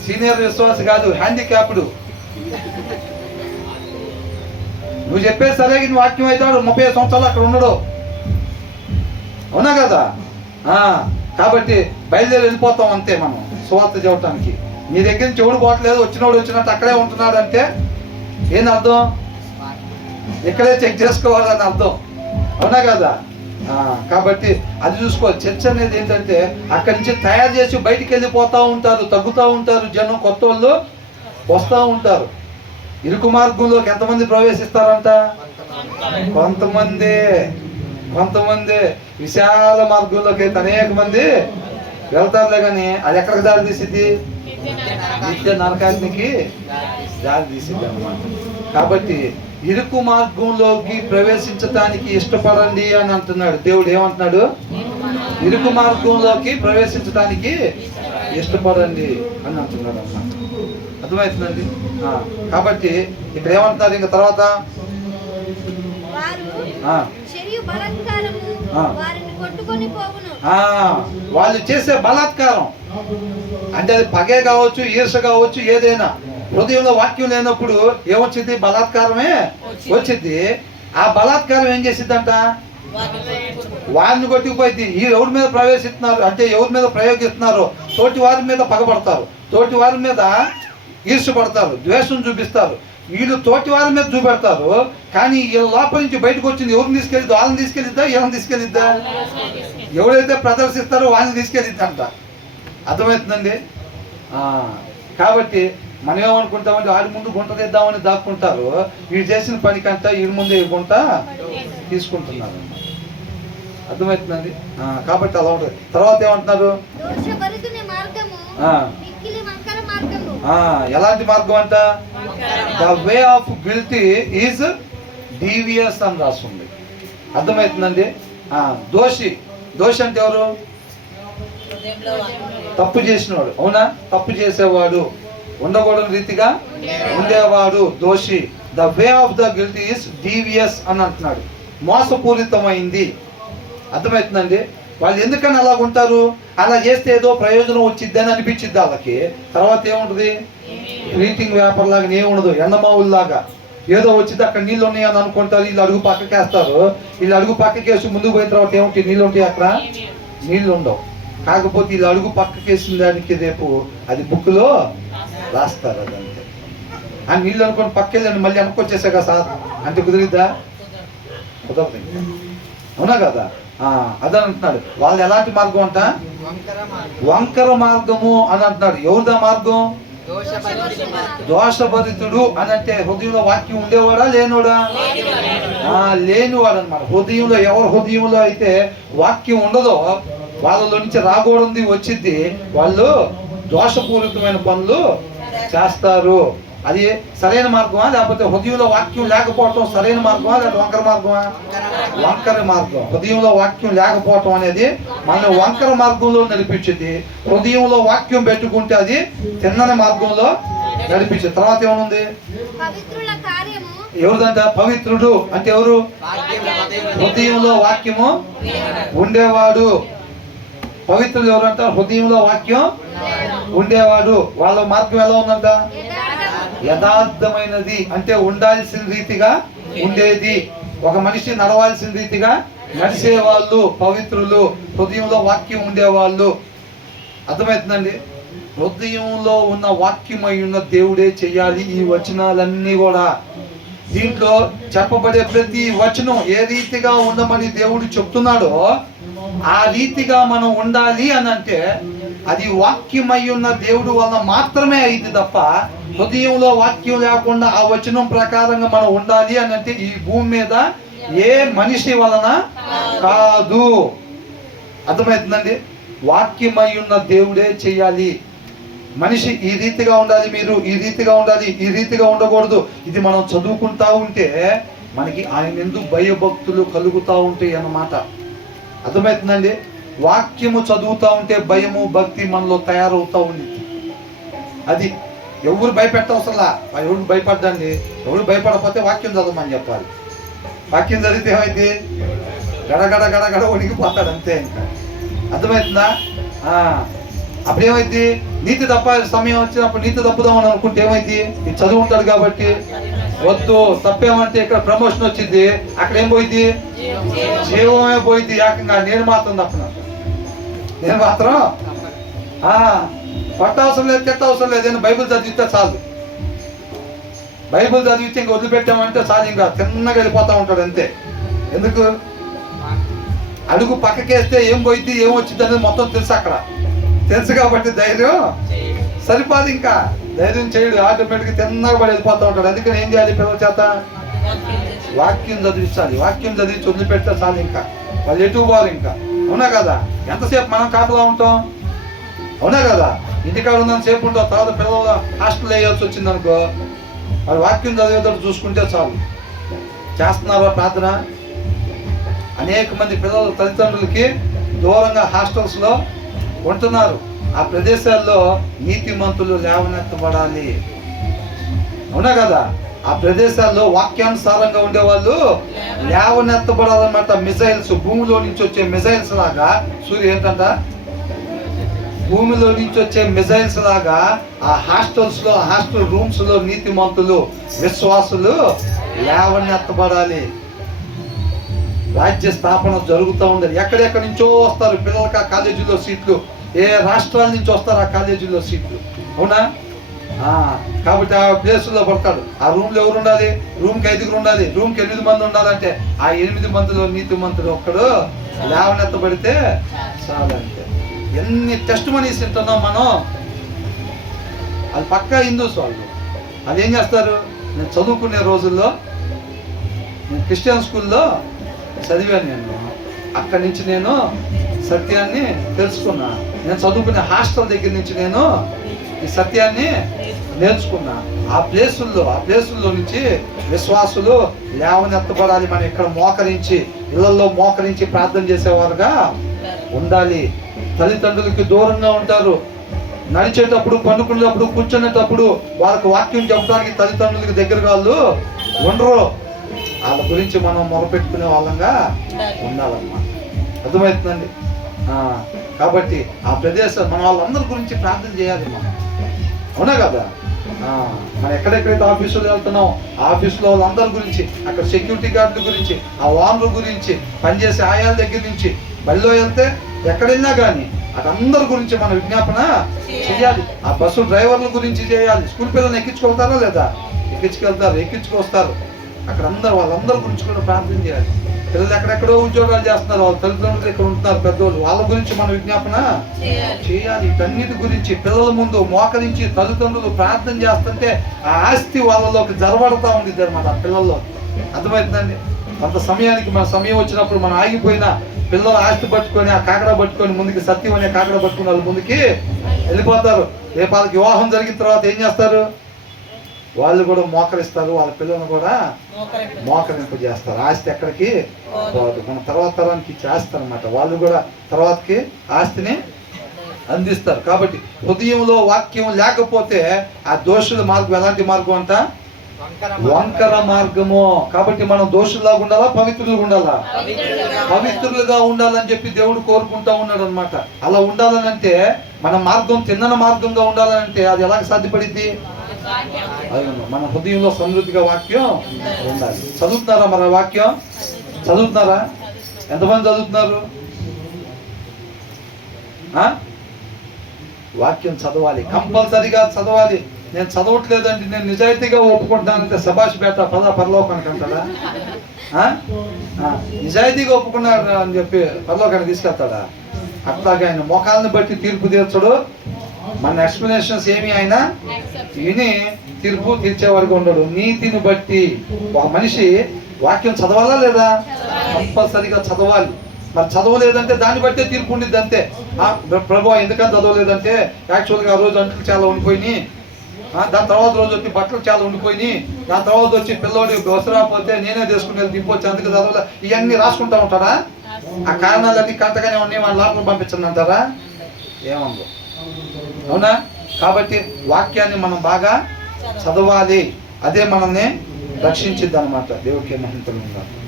సీనియర్ విశ్వాసి కాదు, హ్యాండిక్యాప్డ్. నువ్వు చెప్పేది సరే నీ వాక్యం అవుతాడు 30 సంవత్సరాలు అక్కడ ఉండడు. అవునా కదా? కాబట్టి బయలుదేరి వెళ్ళిపోతాం అంతే మనం సువార్త చెప్పడానికి. నీ దగ్గర నుంచి ఎవడు పోవట్లేదు, వచ్చినోడు వచ్చినట్టు అక్కడే ఉంటున్నాడు అంటే ఏంది అర్థం? ఇక్కడే చెక్ చేసుకోవాలని అర్థం. అవునా కదా? కాబట్టి అది చూసుకోవాలి. చర్చ అనేది ఏంటంటే అక్కడి నుంచి తయారు చేసి బయటికి వెళ్ళిపోతూ ఉంటారు, తగ్గుతూ ఉంటారు, జనం కొత్త వాళ్ళు వస్తూ ఉంటారు. ఇరుకు మార్గంలోకి ఎంతమంది ప్రవేశిస్తారంట? కొంతమంది విశాల మార్గంలోకి అయితే అనేక మంది వెళ్తారులే, కానీ అది ఎక్కడికి దారి తీసిద్ది? నిత్య నరకాగ్నికి దారి తీసిద్ది అన్నమాట. కాబట్టి ఇరుకు మార్గంలోకి ప్రవేశించడానికి ఇష్టపడండి అని అంటున్నాడు దేవుడు. ఏమంటున్నాడు? ఇరుకు మార్గంలోకి ప్రవేశించడానికి ఇష్టపడండి అని అంటున్నాడు అన్నమాట. అర్థమవుతుందండి? కాబట్టి ఇక్కడ ఏమంటున్నారు ఇంకా తర్వాత? వాళ్ళు చేసే బలాత్కారం అంటే అది పగే కావచ్చు, ఈర్ష కావచ్చు, ఏదైనా హృదయంలో వాక్యం లేనప్పుడు ఏమొచ్చింది? బలాత్కారమే వచ్చింది. ఆ బలాత్కారం ఏం చేసిద్దంట? వారిని కొట్టుకుపోయింది. ఈ ఎవరి మీద ప్రవేశిస్తున్నారు అంటే ఎవరి మీద ప్రయోగిస్తున్నారు? తోటి వారి మీద పగబడతారు, తోటి వారి మీద ఈర్షపడతారు, ద్వేషం చూపిస్తారు. వీళ్ళు తోటి వారి మీద చూపెడతారు, కానీ వీళ్ళ లోపల నుంచి బయటకు వచ్చింది ఎవరిని తీసుకెళ్ళిద్దా? వాళ్ళని తీసుకెళ్ళిద్దా? వీళ్ళని తీసుకెళ్ళిద్దా? ఎవరైతే ప్రదర్శిస్తారో వాళ్ళని తీసుకెళ్ళిద్దంట. అర్థమవుతుందండి? కాబట్టి మనం ఏమనుకుంటామంటే వాడి ముందు గుంట తీద్దామని దాక్కుంటారు. వీడు చేసిన పనికంతా వీడి ముందే గుంట తీసుకుంటున్నారు. అర్థమవుతుందండి? కాబట్టి అలా ఉంటుంది. తర్వాత ఏమంటున్నారు? ఎలాంటి మార్గం అంట? The way of guilty is డీవియస్ అని రాస్తుంది. అర్థమవుతుందండి? దోషి అంటే ఎవరు? తప్పు చేసినవాడు. అవునా? తప్పు చేసేవాడు, ఉండకూడని రీతిగా ఉండేవాడు దోషి. The way of the guilty is డీవియస్ అని అంటున్నాడు. మోసపూరితమైంది. అర్థమవుతుందండి? వాళ్ళు ఎందుకని అలా ఉంటారు? అలా చేస్తే ఏదో ప్రయోజనం వచ్చిద్ది అని అనిపించిద్ది వాళ్ళకి. తర్వాత ఏముంటుంది? రీటింగ్ వ్యాపారం లాగా ఏముండదు, ఎండమావుల్లాగా ఏదో వచ్చింది అక్కడ నీళ్ళు ఉన్నాయని అనుకుంటారు. వీళ్ళు అడుగు పక్కకేస్తారు. వీళ్ళు అడుగు పక్కకేసి ముందుకు పోయిన తర్వాత ఏముంటాయి? నీళ్ళు ఉంటాయి అక్కడ? నీళ్ళు ఉండవు. కాకపోతే వీళ్ళు అడుగు పక్కకేసిన దానికి రేపు అది బుక్లో రాస్తారు. అదంతే. ఆ నీళ్ళు అనుకోండి పక్కెళ్ళండి, మళ్ళీ అనుకొచ్చేసాక సార్ అంటే కుదిరిద్దా? కుదరదు. అవునా కదా? అదని అంటున్నాడు. వాళ్ళు ఎలాంటి మార్గం అంట? వంకర మార్గము అని అంటున్నాడు. ఎవరిదా మార్గం? దోషభరితుడు అని అంటే హృదయంలో వాక్యం ఉండేవాడా లేనివాడా? లేనివాడు అనమాట. హృదయంలో ఎవరి హృదయంలో అయితే వాక్యం ఉండదో వాళ్ళలో నుంచి రాకూడదు వచ్చిద్ది. వాళ్ళు దోషపూరితమైన పనులు చేస్తారు. అది సరైన మార్గమా? లేకపోతే హృదయంలో వాక్యం లేకపోవటం సరైన మార్గమా? లేదా వంకర మార్గమా? వంకర మార్గం. హృదయంలో వాక్యం లేకపోవటం అనేది మన వంకర మార్గంలో నడిపించింది. హృదయంలో వాక్యం పెట్టుకుంటే అది తిన్నని మార్గంలో నడిపించింది. తర్వాత ఏమనుంది? ఎవరిదంట? పవిత్రుడు అంటే ఎవరు? హృదయంలో వాక్యము ఉండేవాడు. పవిత్రుడు ఎవరంట? హృదయంలో వాక్యం ఉండేవాడు. వాళ్ళ మార్గం ఎలా ఉందంట? యథార్థమైనది అంటే ఉండాల్సిన రీతిగా ఉండేది. ఒక మనిషి నడవాల్సిన రీతిగా నడిచేవాళ్ళు పవిత్రులు, హృదయంలో వాక్యం ఉండేవాళ్ళు. అర్థమవుతుందండి? హృదయంలో ఉన్న వాక్యమై ఉన్న దేవుడే చెయ్యాలి ఈ వచనాలన్నీ కూడా. దీంట్లో చెప్పబడే ప్రతి వచనం ఏ రీతిగా ఉండమని దేవుడు చెప్తున్నాడో ఆ రీతిగా మనం ఉండాలి అని అంటే అది వాక్యమై ఉన్న దేవుడు వలన మాత్రమే అయింది తప్ప హృదయంలో వాక్యం లేకుండా ఆ వచనం ప్రకారంగా మనం ఉండాలి అని అంటే ఈ భూమి మీద ఏ మనిషి వలన కాదు. అర్థమవుతుందండి? వాక్యమై ఉన్న దేవుడే చెయ్యాలి. మనిషి ఈ రీతిగా ఉండాలి, మీరు ఈ రీతిగా ఉండాలి, ఈ రీతిగా ఉండకూడదు. ఇది మనం చదువుకుంటా ఉంటే మనకి ఆయన ఎందుకు భయభక్తులు కలుగుతూ ఉంటాయి అన్నమాట. అర్థమవుతుందండి? వాక్యము చదువుతూ ఉంటే భయము భక్తి మనలో తయారవుతూ ఉంది. అది ఎవరు భయపెట్టవసరలా. ఎవరు భయపడ్డండి? ఎవరు భయపడకపోతే వాక్యం చదవమని చెప్పాలి. వాక్యం చదివితే ఏమైంది? గడగడ గడగడ వణికిపోతాడు అంతే. ఇంకా అర్థమవుతుందా? అప్పుడు ఏమైంది? నీతి తప్ప సమయం వచ్చినప్పుడు నీతి తప్పుదామని అనుకుంటే ఏమైంది? ఇది చదువు ఉంటాడు కాబట్టి వద్దు, తప్పేమంటే ఇక్కడ ప్రమోషన్ వచ్చింది, అక్కడ ఏం పోయింది? జీవమే పోయింది. ఏకంగా నేను మాత్రం తప్పను, నేను మాత్రం పట్టవసరం లేదు, తిట్టవసరం లేదు, నేను బైబిల్ చదివితే చాలు. బైబిల్ చదివితే ఇంక వదిలిపెట్టామంటే చాలు, ఇంకా తిన్నగా వెళ్ళిపోతా ఉంటాడు అంతే. ఎందుకు? అడుగు పక్కకేస్తే ఏం పోయింది ఏం వచ్చింది అనేది మొత్తం తెలుసు, అక్కడ తెలుసు కాబట్టి ధైర్యం సరిపోదు. ఇంకా ధైర్యం చేయడు, ఆటోమేటిక్గా తిన్నగా పడి వెళ్ళిపోతూ ఉంటాడు. అందుకని ఏం చేయాలి? పిల్లల చేత వాక్యం చదివించాలి. వాక్యం చదివించి వదిలిపెడితే చాలు, ఇంకా వాళ్ళు ఎటు పోరు. ఇంకా అవునా కదా? ఎంతసేపు మనం కాపలా ఉంటాం? అవునా కదా? ఇంటికాడ ఉన్నంత సేపు ఉంటాం, తర్వాత పిల్లలు హాస్టల్ వేయాల్సి వచ్చింది అనుకో, వాళ్ళు వాక్యం చదివేటట్టు చూసుకుంటే చాలు. చేస్తున్నారా ప్రార్థన? అనేక మంది పిల్లలు తల్లిదండ్రులకి దూరంగా హాస్టల్స్లో ఉంటున్నారు. ఆ ప్రదేశాల్లో నీతిమంతులు లేవనెత్తబడాలి. అవునా కదా? ఆ ప్రదేశాల్లో వాక్యానుసారంగా ఉండేవాళ్ళు లేవనెత్తబడాలన్నమాట. మిజైల్స్, భూమిలో నుంచి వచ్చే మిజైల్స్ లాగా, సూర్య ఏంటంట, భూమిలో నుంచి వచ్చే మిజైల్స్ లాగా ఆ హాస్టల్స్లో, హాస్టల్ రూమ్స్లో నీతిమంతులు, విశ్వాసులు లేవనెత్తబడాలి. రాజ్య స్థాపన జరుగుతూ ఉండదు. ఎక్కడెక్కడి నుంచో వస్తారు పిల్లలకి ఆ కాలేజీలో సీట్లు, ఏ రాష్ట్రాల నుంచి వస్తారు ఆ కాలేజీలో సీట్లు. అవునా? కాబట్టి ఆ ప్లేసుల్లో పడతాడు. ఆ రూమ్లో ఎవరు ఉండాలి? రూమ్కి 5 ఉండాలి. రూమ్కి 8 మంది ఉండాలంటే ఆ 8 మందిలో నీతిమంతుడు ఒక్కడు లేవనెత్తబడితే చాలంటే. ఎన్ని టెస్ట్ మనీస్ తింటున్నాం మనం. అది పక్కా హిందూస్ వాళ్ళు. అది ఏం చేస్తారు? నేను చదువుకునే రోజుల్లో నేను క్రిస్టియన్ స్కూల్లో చదివాను. నేను అక్కడి నుంచి నేను సత్యాన్ని తెలుసుకున్నా. నేను చదువుకునే హాస్టల్ దగ్గర నుంచి నేను ఈ సత్యాన్ని నేర్చుకున్నా. ఆ ప్లేసుల్లో నుంచి విశ్వాసులు లేవనెత్తబడాలి. మనం ఇక్కడ మోకరించి, ఇళ్లలో మోకరించి ప్రార్థన చేసేవారుగా ఉండాలి. తల్లిదండ్రులకి దూరంగా ఉంటారు. నడిచేటప్పుడు, పండుకునేటప్పుడు, కూర్చునేటప్పుడు వాళ్ళకి వాక్యం చెప్పడానికి తల్లిదండ్రులకి దగ్గరగా వాళ్ళు ఉండరు. వాళ్ళ గురించి మనం మొరపెట్టుకునే వాళ్ళంగా ఉండాలన్నమాట. అర్థమవుతుందండి? కాబట్టి ఆ ప్రదేశం మన వాళ్ళందరి గురించి ప్రార్థన చేయాలి మనం. అవునా కదా? మనం ఎక్కడెక్కడైతే ఆఫీసులో వెళ్తున్నాం, ఆఫీసులో వాళ్ళందరి గురించి, అక్కడ సెక్యూరిటీ గార్డుల గురించి, ఆ ఓనర్ గురించి, పనిచేసే ఆయాల దగ్గర నుంచి, బడిలో వెళ్తే ఎక్కడైనా కానీ అటందరి గురించి మనం విజ్ఞాపన చేయాలి. ఆ బస్సు డ్రైవర్ల గురించి చేయాలి. స్కూల్ పిల్లల్ని ఎక్కించుకెళ్తారా లేదా? ఎక్కించుకెళ్తారు, ఎక్కించుకొస్తారు. అక్కడ వాళ్ళందరి గురించి కూడా ప్రార్థన చేయాలి. పిల్లలు ఎక్కడెక్కడో ఉద్యోగాలు చేస్తున్నారు, వాళ్ళ తల్లిదండ్రులు ఇక్కడ ఉంటున్నారు పెద్దవాళ్ళు, వాళ్ళ గురించి మనం విజ్ఞాపన చేయాలి. వీటన్నిటి గురించి పిల్లల ముందు మోకరించి తల్లిదండ్రులు ప్రార్థన చేస్తుంటే ఆ ఆస్తి వాళ్ళలోకి జరబడతా ఉంది అన్నమాట ఆ పిల్లల్లో. అర్థమవుతుందండి? కొంత సమయానికి మన సమయం వచ్చినప్పుడు మనం ఆగిపోయినా పిల్లలు ఆస్తి పట్టుకొని, ఆ కాకడ పట్టుకొని ముందుకి, సత్యం అనే కాకడ పట్టుకుని వాళ్ళు ముందుకి వెళ్ళిపోతారు. రేపు వాళ్ళకి వివాహం జరిగిన తర్వాత ఏం చేస్తారు? వాళ్ళు కూడా మోకరిస్తారు, వాళ్ళ పిల్లలను కూడా మోకరింపు చేస్తారు. ఆస్తి ఎక్కడికి పోదు, మన తర్వాత తరానికి ఇచ్చేస్తారు అనమాట. వాళ్ళు కూడా తర్వాతకి ఆస్తిని అందిస్తారు. కాబట్టి హృదయంలో వాక్యం లేకపోతే ఆ దోషుల మార్గం ఎలాంటి మార్గం అంట? వంకర మార్గము. కాబట్టి మనం దోషుల్లాగా ఉండాలా, పవిత్రులుగా ఉండాలా? పవిత్రులుగా ఉండాలని చెప్పి దేవుడు కోరుకుంటా ఉన్నాడు అనమాట. అలా ఉండాలని అంటే మన మార్గం తిన్నన మార్గంగా ఉండాలంటే అది ఎలాగ సాధ్యపడింది? మన హృదయంలో సమృద్ధిగా వాక్యం ఉండాలి. చదువుతున్నారా మరి వాక్యం? చదువుతున్నారా? ఎంతమంది చదువుతున్నారు? వాక్యం చదవాలి, కంపల్సరీగా చదవాలి. నేను చదవట్లేదండి, నేను నిజాయితీగా ఒప్పుకుంటానంటే సభాష్ బేట పరలోకానికి అంటాడా? నిజాయితీగా ఒప్పుకున్నాడు అని చెప్పి పరలోకానికి తీసుకెళ్తాడా? అట్లాగే ఆయన మోకాలను బట్టి తీర్పు తీర్చడు. మన ఎక్స్ప్లెనేషన్స్ ఏమి ఆయన విని తీర్పు తీర్చేవాడిగా ఉండడు. నీతిని బట్టి ఒక మనిషి వాక్యం చదవాలా లేదా? కంపల్సరీగా చదవాలి. మరి చదవలేదంటే దాన్ని బట్టే తీర్పు ఉండిద్ది అంతే. ప్రభు ఎందుకని చదవలేదంటే యాక్చువల్గా ఆ రోజు అంట్లు చాలా ఉండిపోయినాయి, దాని తర్వాత రోజు వచ్చి బట్టలు చాలా ఉండిపోయినాయి, దాని తర్వాత వచ్చి పిల్లోడి అవసరపోతే నేనే తీసుకుని దింపొచ్చి అందుకు చదవలే, ఇవన్నీ రాసుకుంటా ఉంటారా? ఆ కారణాలన్నీ కరెక్ట్గానే ఉన్నాయి, వాళ్ళ లోపల పంపించండి అంటారా? ఏమన్నా? అవునా? కాబట్టి వాక్యాన్ని మనం బాగా చదవాలి, అదే మనల్ని రక్షించిద్ది అనమాట. దేవుడికి మహిమ కలుగును గాక.